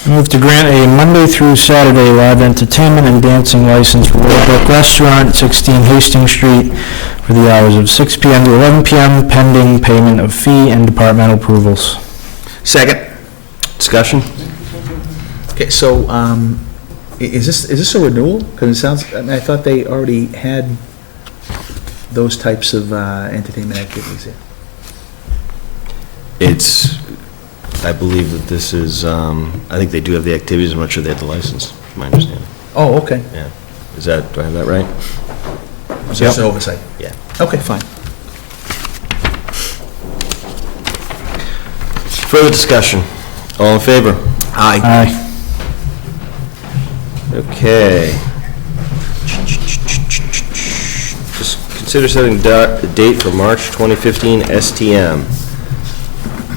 I move to grant a Monday through Saturday live entertainment and dancing license for Willowbrook Restaurant, 16 Hastings Street, for the hours of 6 p.m. to 11 p.m., pending payment of fee and departmental approvals. Second. Discussion? Okay, so, is this a renewal? Because it sounds, I thought they already had those types of entertainment activities there. I believe that this is, I think they do have the activities, I'm not sure they have the license, from my understanding. Oh, okay. Yeah. Do I have that right? So it's an oversight? Yeah. Okay, fine. Further discussion? All in favor? Aye. Aye. Okay. Just consider setting the date for March 2015 STM.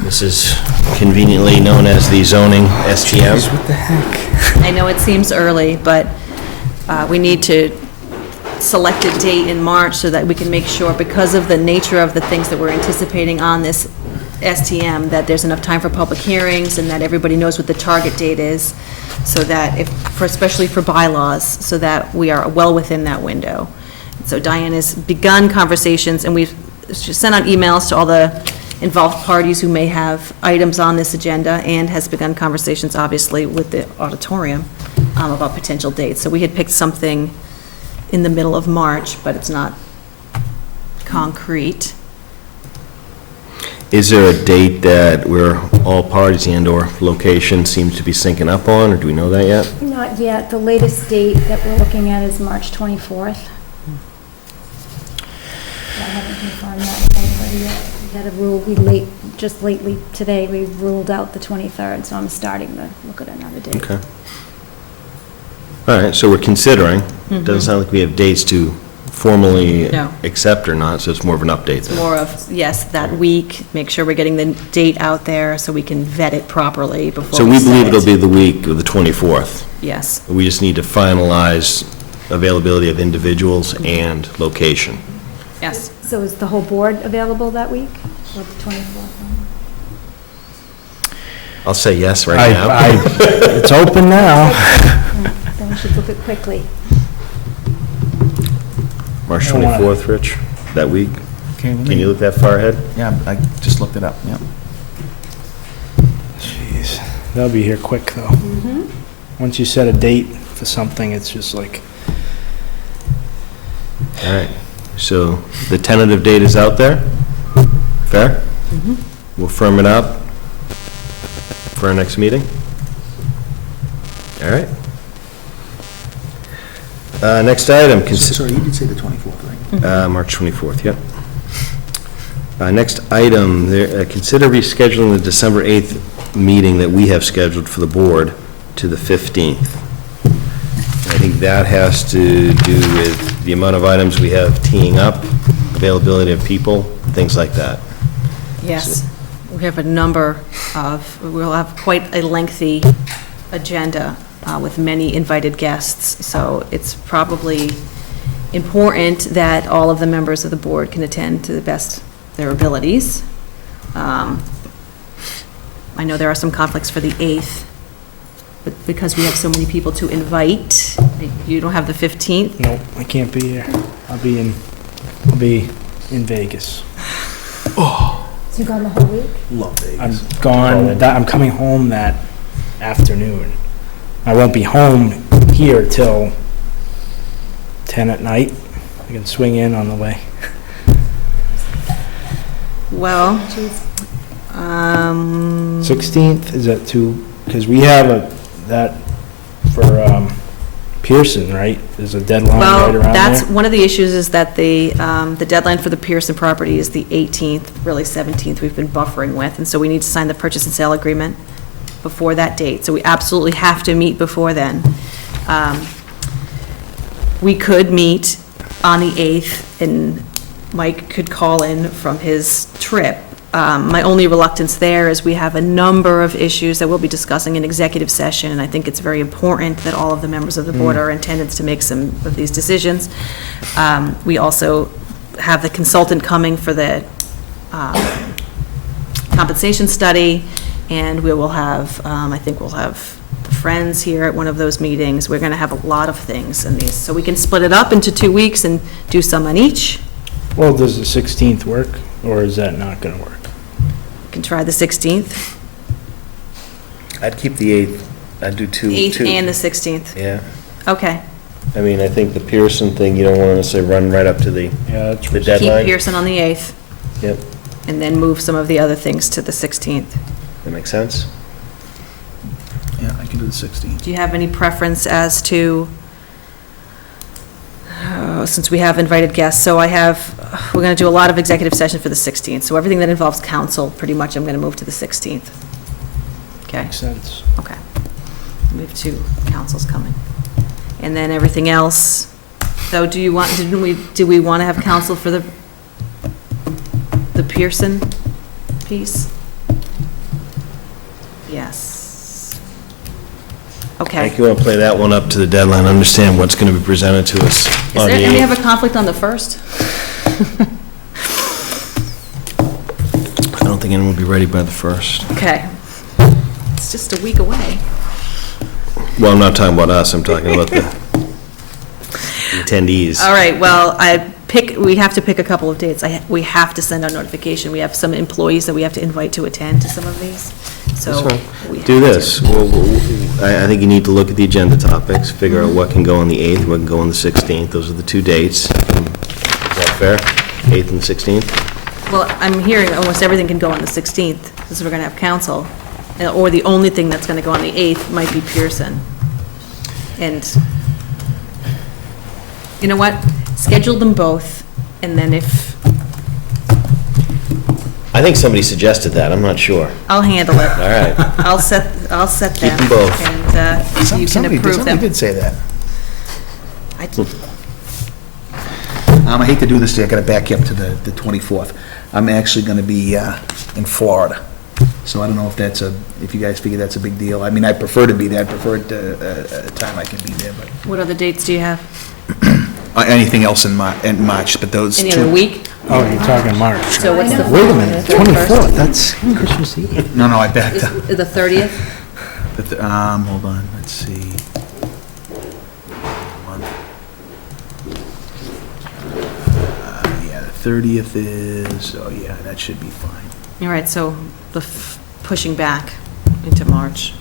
This is conveniently known as the zoning STM. I know it seems early, but we need to select a date in March so that we can make sure, because of the nature of the things that we're anticipating on this STM, that there's enough time for public hearings and that everybody knows what the target date is, so that especially for bylaws, so that we are well within that window. So Diane has begun conversations, and we've sent out emails to all the involved parties who may have items on this agenda, and has begun conversations, obviously, with the auditorium about potential dates. So we had picked something in the middle of March, but it's not concrete. Is there a date that where all parties and/or location seem to be syncing up on, or do we know that yet? Not yet. The latest date that we're looking at is March 24th. I haven't confirmed that with anybody yet. We had a rule, just lately, today, we ruled out the 23rd, so I'm starting to look at another date. Okay. All right, so we're considering. Doesn't sound like we have dates to formally No. accept or not, so it's more of an update then. More of, yes, that week, make sure we're getting the date out there so we can vet it properly before So we we set believe it. it'll be the week of the 24th. Yes, We just need to finalize availability of individuals and location. yes. So is the whole board available that week, or the 24th? I'll say yes right now. It's open now. Then we should look at quickly. March I don't wanna- 24th, Rich, that week? Okay, Can you look that far ahead? Yeah, I just looked it up, yeah. Jeez, they'll be here quick, though. Once you set a date for something, it's just like, All right, so the tentative date is out there? Fair? We'll firm it up for our next meeting? All right. Next item, Sorry, you did say the 24th, right? March 24th, yep. Next item, consider rescheduling the December 8th meeting that we have scheduled for the board to the 15th. I think that has to do with the amount of items we have teeing up, availability of people, things like that. Yes, we have a number of, we'll have quite a lengthy agenda with many invited guests, so it's probably important that all of the members of the board can attend to the best of their abilities. I know there are some conflicts for the 8th, but because we have so many people to invite, you don't have the 15th? nope, I can't be here. I'll be in Vegas. So you gone the whole week? Love Vegas. I'm gone, I'm coming home that afternoon. I won't be home here till 10 at night. I can swing in on the way. Well, 16th, is that too, because we have that for Pearson, right? There's a deadline right well, around that's, there. one of the issues is that the deadline for the Pearson property is the 18th, really 17th, we've been buffering with, and so we need to sign the purchase and sale agreement before that date, so we absolutely have to meet before then. We could meet on the 8th, and Mike could call in from his trip. My only reluctance there is we have a number of issues that we'll be discussing in executive session, and I think it's very important that all of the members of the board are in attendance to make some of these decisions. We also have the consultant coming for the compensation study, and we will have, I think we'll have the Friends here at one of those meetings. We're going to have a lot of things in these, so we can split it up into 2 weeks and do some on each. Well, does the 16th work, or is that not going to work? We can try the 16th, I'd keep the 8th, I'd do two. 8th and the 16th. Yeah, Okay. I mean, I think the Pearson thing, you don't want to necessarily run right up to the Yeah, that's the Keep deadline. Pearson on the 8th, Yep, and then move some of the other things to the 16th. that makes sense. Yeah, I can do the 16th. Do you have any preference as to, since we have invited guests, so I have we're going to do a lot of executive session for the 16th, so everything that involves council, pretty much, I'm going to move to the 16th. Okay? Makes sense. Okay. We have 2 councils coming. And then everything else, so do we want to have council for the Pearson piece? Yes. I Okay. think you want to play that one up to the deadline, understand what's going to be presented to us Is on there, the and we have 8th. a conflict on the 1st? I don't think anyone will be ready by the 1st. Okay. It's just a week away. Well, I'm not talking about us, I'm talking about the attendees. All right, well, we have to pick a couple of dates. We have to send out notification. We have some employees that we have to invite to attend to some of these, so. we have Do to. this. I think you need to look at the agenda topics, figure out what can go on the 8th, what can go on the 16th. Those are the 2 dates. Is that fair? 8th and 16th? Well, I'm hearing almost everything can go on the 16th, because we're going to have council, or the only thing that's going to go on the 8th might be Pearson. And, you know what? Schedule them both, and then if, I think somebody suggested that, I'm not sure. I'll handle it. All right. I'll set them. them both. And you can approve Somebody them. did say that. I- I hate to do this, I gotta back you up to the 24th. I'm actually gonna be in Florida, so I don't know if you guys figure that's a big deal. I mean, I prefer to be there, I prefer a time I can be there, but What other dates do you have? anything else in March, but those two. Any other week? Oh, you're talking March. So what's the? Wait a minute, 24th, that's Christmas Eve. No, I backed up. The 30th? Hold on, let's see. Yeah, the 30th is, oh yeah, that should be fine. All right, so pushing back into March.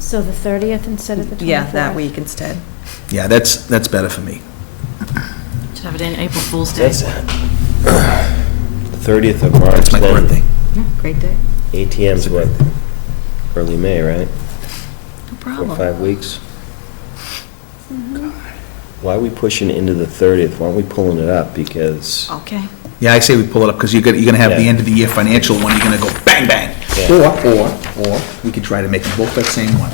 So the 30th instead of the 24th? Yeah, that week instead. Yeah, that's better for me. Should have it in April Fool's Day. That's the 30th of March. It's my then birthday. Yeah, great day. ATM's what? Early May, right? No 4 problem. or 5 weeks? Why are we pushing into the 30th? Why aren't we pulling it up? Because, Okay. Yeah, I say we pull it up, because you're gonna have the Yeah. end of the year financial one, you're gonna go bang, bang. Yeah. Or, we could try to make them both that same one.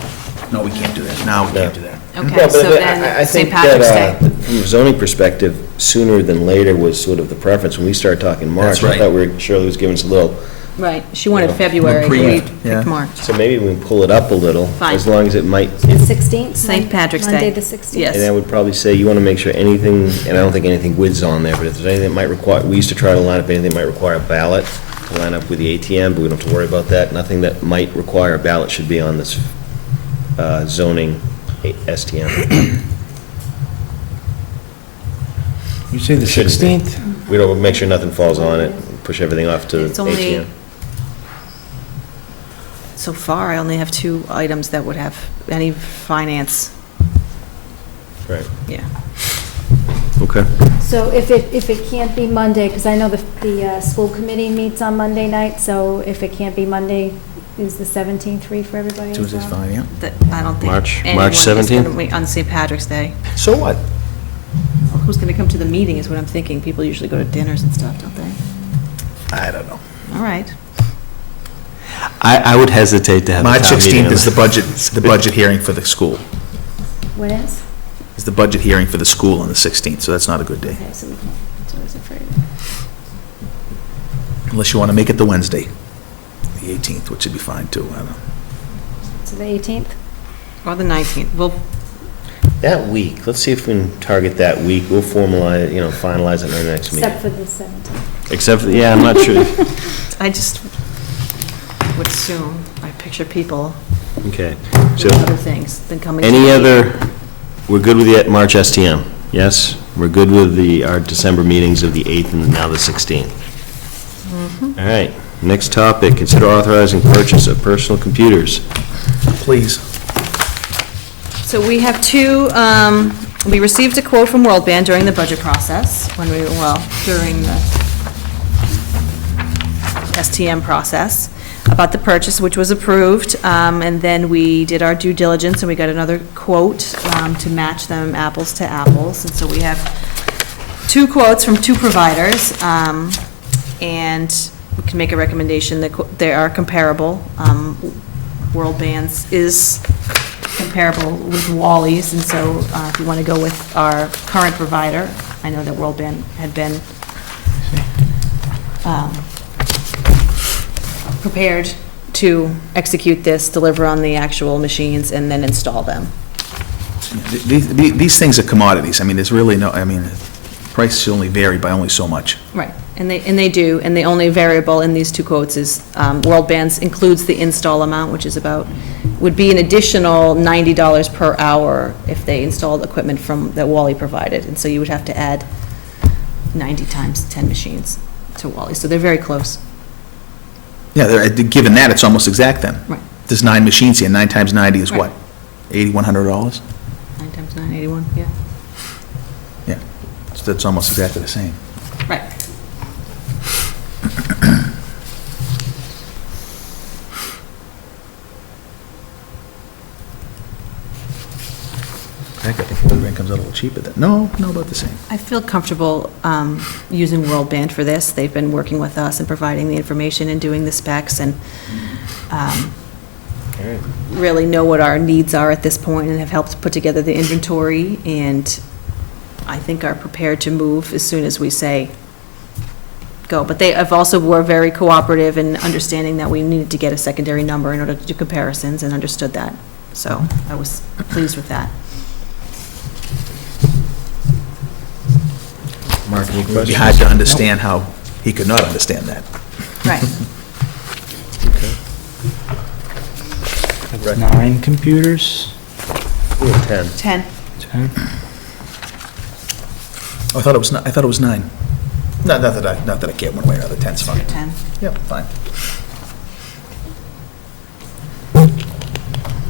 No, we can't do that. No, we can't do that. Okay, Yeah, but so I then think St. Patrick's that, Day. from a zoning perspective, sooner than later was sort of the preference. When we started talking March, That's right. I thought Shirley was giving us a little, Right, she wanted Yeah. February, Pre- we yeah. picked March. so maybe we can pull it up a little, Fine. as long as it might, The 16th? St. Patrick's Day. Monday, the 16th? Yes. and I would probably say you want to make sure anything, and I don't think anything wid's on there, but if there's anything that might require, we used to try to line up anything that might require a ballot to line up with the ATM, but we don't have to worry about that. Nothing that might require a ballot should be on this zoning STM. You say the Shouldn't be. 16th? We don't, make sure nothing falls on it, push everything off to It's only- ATM. So far, I only have 2 items that would have any finance, Right, yeah. okay. So if it can't be Monday, because I know the school committee meets on Monday night, so if it can't be Monday, is the 17th free for everybody as Tuesday's well? fine, yeah. That I don't think March anyone is 17th? going to, on St. Patrick's Day. So what? Well, who's going to come to the meeting is what I'm thinking. People usually go to dinners and stuff, don't they? I don't know. All right. I would hesitate to have a March town meeting 16th on is the budget hearing for the school. What is? Is the budget hearing for the school on the 16th, so that's not a good day. Okay, so we can't, that's what I was afraid of. Unless you want to make it the Wednesday, the 18th, which would be fine too, I don't know. So the 18th? Or the 19th. Well, That week, let's see if we can target that week. We'll formalize, finalize it in our next meeting. Except for the 17th. Except for, yeah, I'm not sure. I just would assume, I picture people Okay. So, doing other things than coming to the any meeting. other, we're good with the March STM, yes? We're good with our December meetings of the 8th and now the 16th. All right, next topic, consider authorizing purchase of personal computers. Please. So we have 2, we received a quote from World Band during the budget process, during the STM process, about the purchase, which was approved, and then we did our due diligence, and we got another quote to match them apples to apples, and so we have two quotes from two providers, and we can make a recommendation that they are comparable. World Bands is comparable with Wally's, and so if you want to go with our current provider, I know that World Band had been prepared to execute this, deliver on the actual machines, and then install them. These things are commodities. I mean, there's really no, I mean, prices only vary by only so much. Right, and they do, and the only variable in these two quotes is World Bands includes the install amount, which is would be an additional $90 per hour if they installed equipment that Wally provided, and so you would have to add 90 times 10 machines to Wally, so they're very close. Yeah, given that, it's almost exact then. Right. There's 9 machines here, 9 times 90 is what? Right. $8,100? 9 times 9, 81, yeah. Yeah, so that's almost exactly the same. Right. Heck, I think World Bank comes out a little cheaper than, no, about the same. I feel comfortable using World Band for this. They've been working with us and providing the information and doing the specs, and really know what our needs are at this point, and have helped put together the inventory, and I think are prepared to move as soon as we say go. But they have also were very cooperative in understanding that we needed to get a secondary number in order to do comparisons, and understood that. So I was pleased with that. Mark, any It would be questions? hard to understand how he could not understand that. Right. 9 computers? 10. 10. 10? Oh, I thought it was 9. Not that I care one way or another, 10's fine. 10. Yep, fine.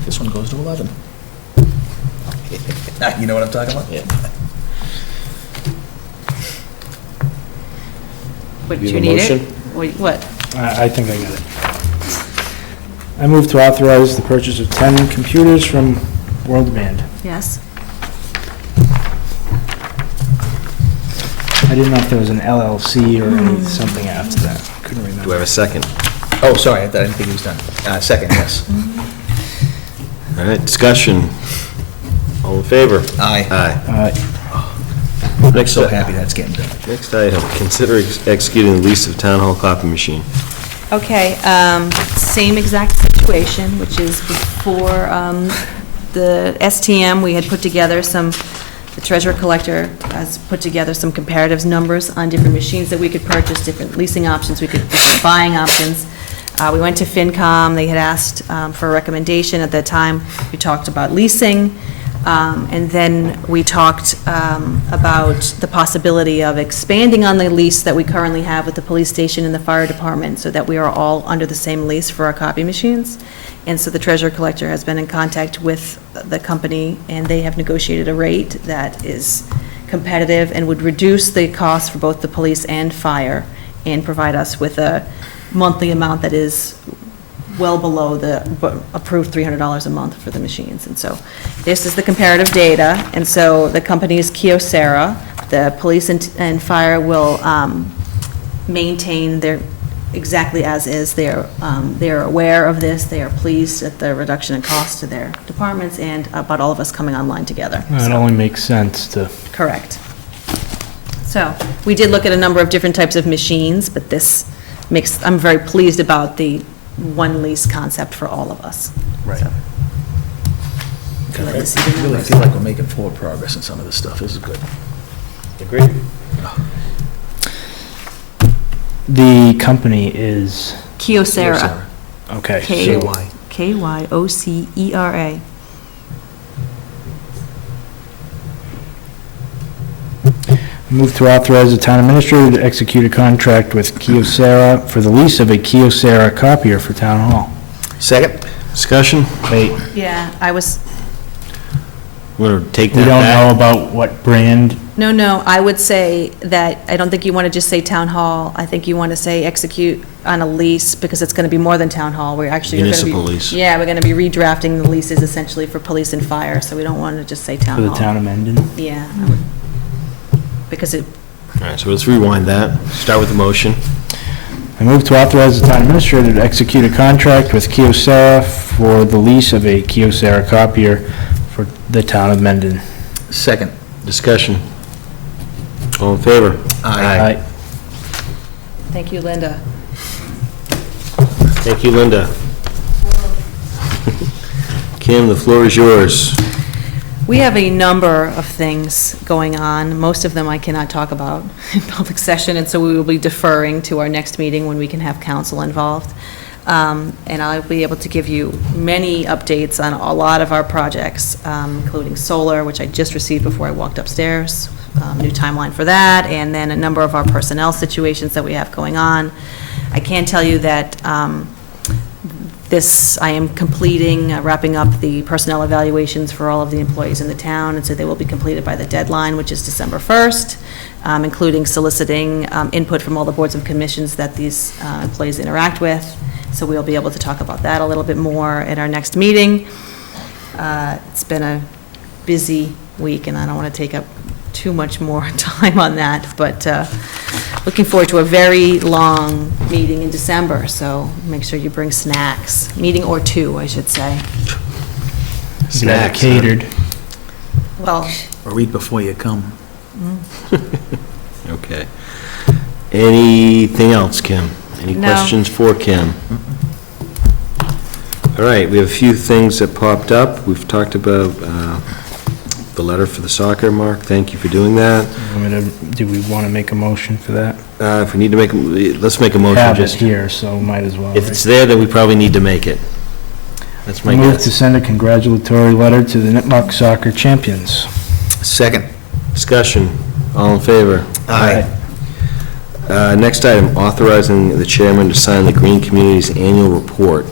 This one goes to 11. You know what I'm talking about? Yeah. What, You do you have a need motion? it? Wait, what? I think I got it. I move to authorize the purchase of 10 computers from World Band. Yes? I didn't know if there was an LLC or something after that. Couldn't Do I remember. have a second? Oh, sorry, I didn't think he was done. Second, yes. All right, discussion. All in favor? Aye. Aye. I'm Next so up- happy that's getting done. Next item, consider executing the lease of Town Hall copy machine. Okay, same exact situation, which is before the STM, we had put together the treasurer collector has put together some comparative numbers on different machines that we could purchase, different leasing options, different buying options. We went to FinCom, they had asked for a recommendation. At that time, we talked about leasing, and then we talked about the possibility of expanding on the lease that we currently have with the police station and the fire department, so that we are all under the same lease for our copy machines. And so the treasurer collector has been in contact with the company, and they have negotiated a rate that is competitive and would reduce the cost for both the police and fire, and provide us with a monthly amount that is well below the approved $300 a month for the machines. And so this is the comparative data, and so the company is Kyocera. The police and fire will maintain their, exactly as is. They're aware of this, they are pleased at the reduction in cost to their departments, and about all of us coming online together. It only makes sense to, Correct. So, we did look at a number of different types of machines, but this I'm very pleased about the one lease concept for all of us. Right. So, I'd like to see the I really numbers. feel like we're making forward progress in some of this stuff. This is good. Agreed. the company is, Kyocera. okay. K- so- Kyocera. Move to authorize the town administrator to execute a contract with Kyocera for the lease of a Kyocera copier for town hall. Second? Discussion? Wait, Yeah, I was, Want to take we that don't know back? about what brand? no, I would say that, I don't think you want to just say town hall. I think you want to say execute on a lease, because it's going to be more than town hall. We're actually. Municipal lease. Yeah, we're going to be redrafting the leases essentially for police and fire, so we don't want to just say town For hall. the town of Mendon? Yeah, I would- because All right, so let's rewind that. Start with the motion. I move to authorize the town administrator to execute a contract with Kyocera for the lease of a Kyocera copier for the town of Mendon. Second. Discussion. All in favor? Aye. Thank you, Linda. Thank you, Linda. Kim, the floor is yours. We have a number of things going on. Most of them I cannot talk about in public session, and so we will be deferring to our next meeting when we can have council involved. And I'll be able to give you many updates on a lot of our projects, including solar, which I just received before I walked upstairs, new timeline for that, and then a number of our personnel situations that we have going on. I can tell you that I am completing, wrapping up the personnel evaluations for all of the employees in the town, and so they will be completed by the deadline, which is December 1st, including soliciting input from all the boards and commissions that these employees interact with. So we'll be able to talk about that a little bit more at our next meeting. It's been a busy week, and I don't want to take up too much more time on that, but looking forward to a very long meeting in December, so make sure you bring snacks. Meeting or two, I should say. Snacks, huh? Catered. Well, A week before you come. Okay. Anything else, Kim? Any No. questions for Kim? All right, we have a few things that popped up. We've talked about the letter for the soccer, Mark. Thank you for doing that. Do we want to make a motion for that? If we need to make, let's make a motion. Have it Just here, so might as well. if right? it's there, then we probably need to make it. That's my I move to guess. send a congratulatory letter to the Nipmuc soccer champions. Second. Discussion. All in favor? Aye. Next item, authorizing the chairman to sign the Green Communities Annual Report.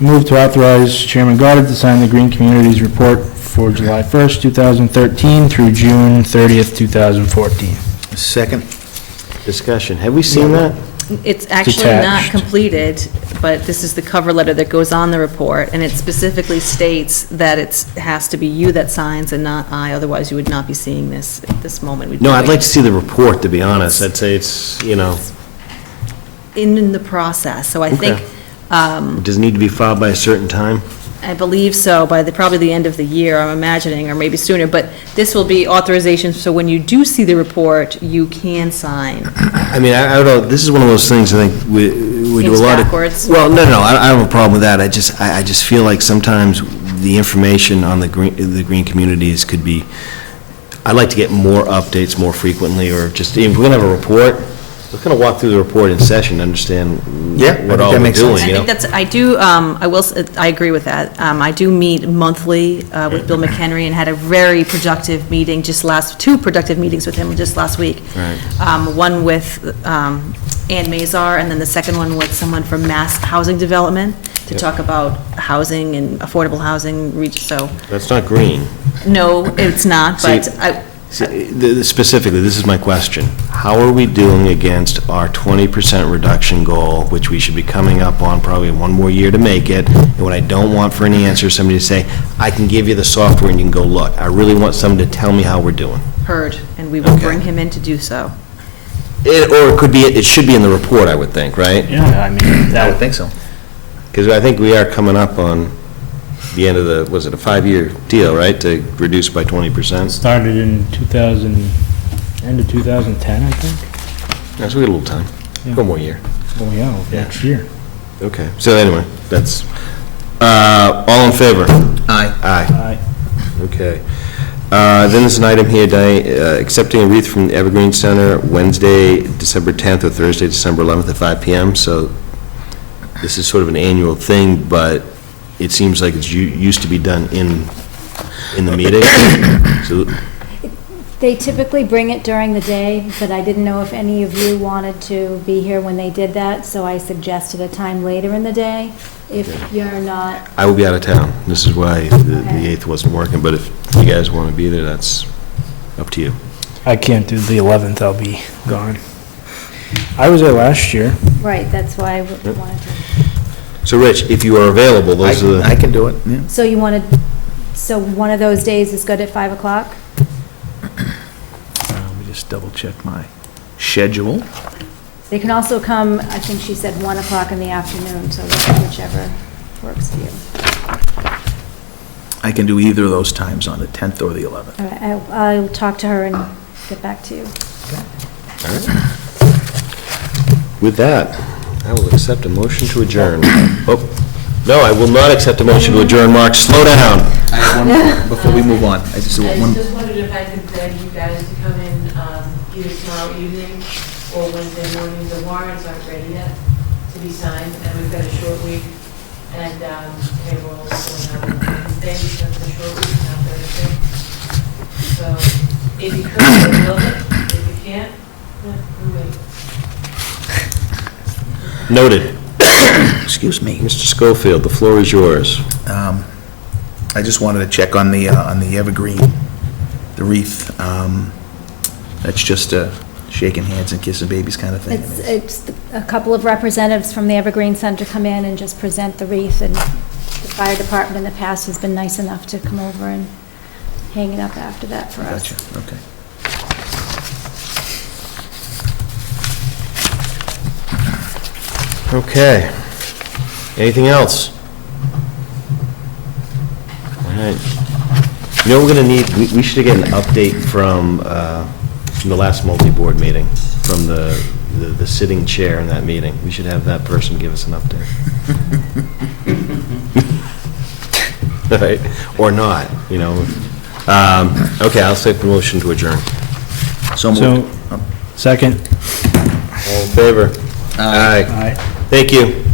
Move to authorize Chairman Goddard to sign the Green Communities Report for July 1st, 2013 through June 30th, 2014. Second. Discussion. Have we seen that? it's actually not Detached. completed, but this is the cover letter that goes on the report, and it specifically states that it has to be you that signs and not I, otherwise you would not be seeing this at this moment. We'd be No, I'd doing like to see the report, to be honest. I'd say it's, in the process, so I think, does it need to be filed by a certain time? I believe so, by probably the end of the year, I'm imagining, or maybe sooner, but this will be authorization, so when you do see the report, you can sign. I mean, I don't know, this is one of those things, I think, we do a Seems lot of... backwards. Well, no, I don't have a problem with that. I just feel like sometimes the information on the green communities could be, I'd like to get more updates more frequently, or just, if we're gonna have a report, we're gonna walk through the report in session, understand Yeah, I think what all that we're makes sense. doing, I you know? think that's, I agree with that. I do meet monthly with Bill McHenry and had a very productive meeting two productive meetings with him just last week. Right. One with Ann Mazar, and then the second one with someone from Mass Housing Development to talk about housing and affordable housing, so, That's not green. no, it's not, but See, Specifically, this is my question. How are we doing against our 20% reduction goal, which we should be coming up on probably one more year to make it? And what I don't want for any answer is somebody to say, I can give you the software and you can go look. I really want someone to tell me how we're doing. heard, and we will Okay. bring him in to do so. Or it could be, it should be in the report, I would think, right? Yeah, I mean, I would that, think so. Because I think we are coming up on the end of the, was it a 5-year deal, right, to reduce by 20%? started in end of 2010, I think. Yeah, so we got a little time. Yeah. One more year. Oh, yeah, next year. Okay, so anyway, that's, all in favor? Aye. Aye. Aye. Okay. Then there's an item here, accepting a wreath from the Evergreen Center Wednesday, December 10th, or Thursday, December 11th at 5 PM. So this is sort of an annual thing, but it seems like it's used to be done in the meeting. So, They typically bring it during the day, but I didn't know if any of you wanted to be here when they did that, so I suggested a time later in the day. If you're not, I will be out of town. This is why the 8th wasn't working, but if you guys want to be there, that's up to you. I can't do the 11th, I'll be gone. I was there last year. right, that's why I wanted to. So, Rich, if you are available, those are I the, can do it, yeah. So one of those days is good at 5 o'clock? Let me just double check my schedule. They can also come, I think she said 1 o'clock in the afternoon, so whichever works for you. I can do either of those times on the 10th or the 11th. All right, I'll talk to her and get back to you. With that, I will accept a motion to adjourn. Oh, no, I will not accept a motion to adjourn. Mark, slow down. I have one more before we move on. I just I one. just wondered if I could beg you guys to come in either tomorrow evening or Wednesday morning. The warrants aren't ready yet to be signed, and we've got a short week, and payroll is going out on Wednesday because of the short week, not Thursday. So if you could, I love it. If you can't, we'll wait. Noted. Excuse me. Mr. Schofield, the floor is yours. I just wanted to check on the evergreen, the wreath. That's just shaking hands and kissing babies kind of thing. It's a couple of representatives from the Evergreen Center come in and just present the wreath, and the fire department in the past has been nice enough to come over and hang it up after that for us. Gotcha, okay. Okay. Anything else? All right. You know, we're going to need, we should get an update from the last multi-board meeting, from the sitting chair in that meeting. We should have that person give us an update. All right, or not, you know. Okay, I'll take the motion to adjourn. So So, moved. second. All in favor? Aye. Aye. Thank you.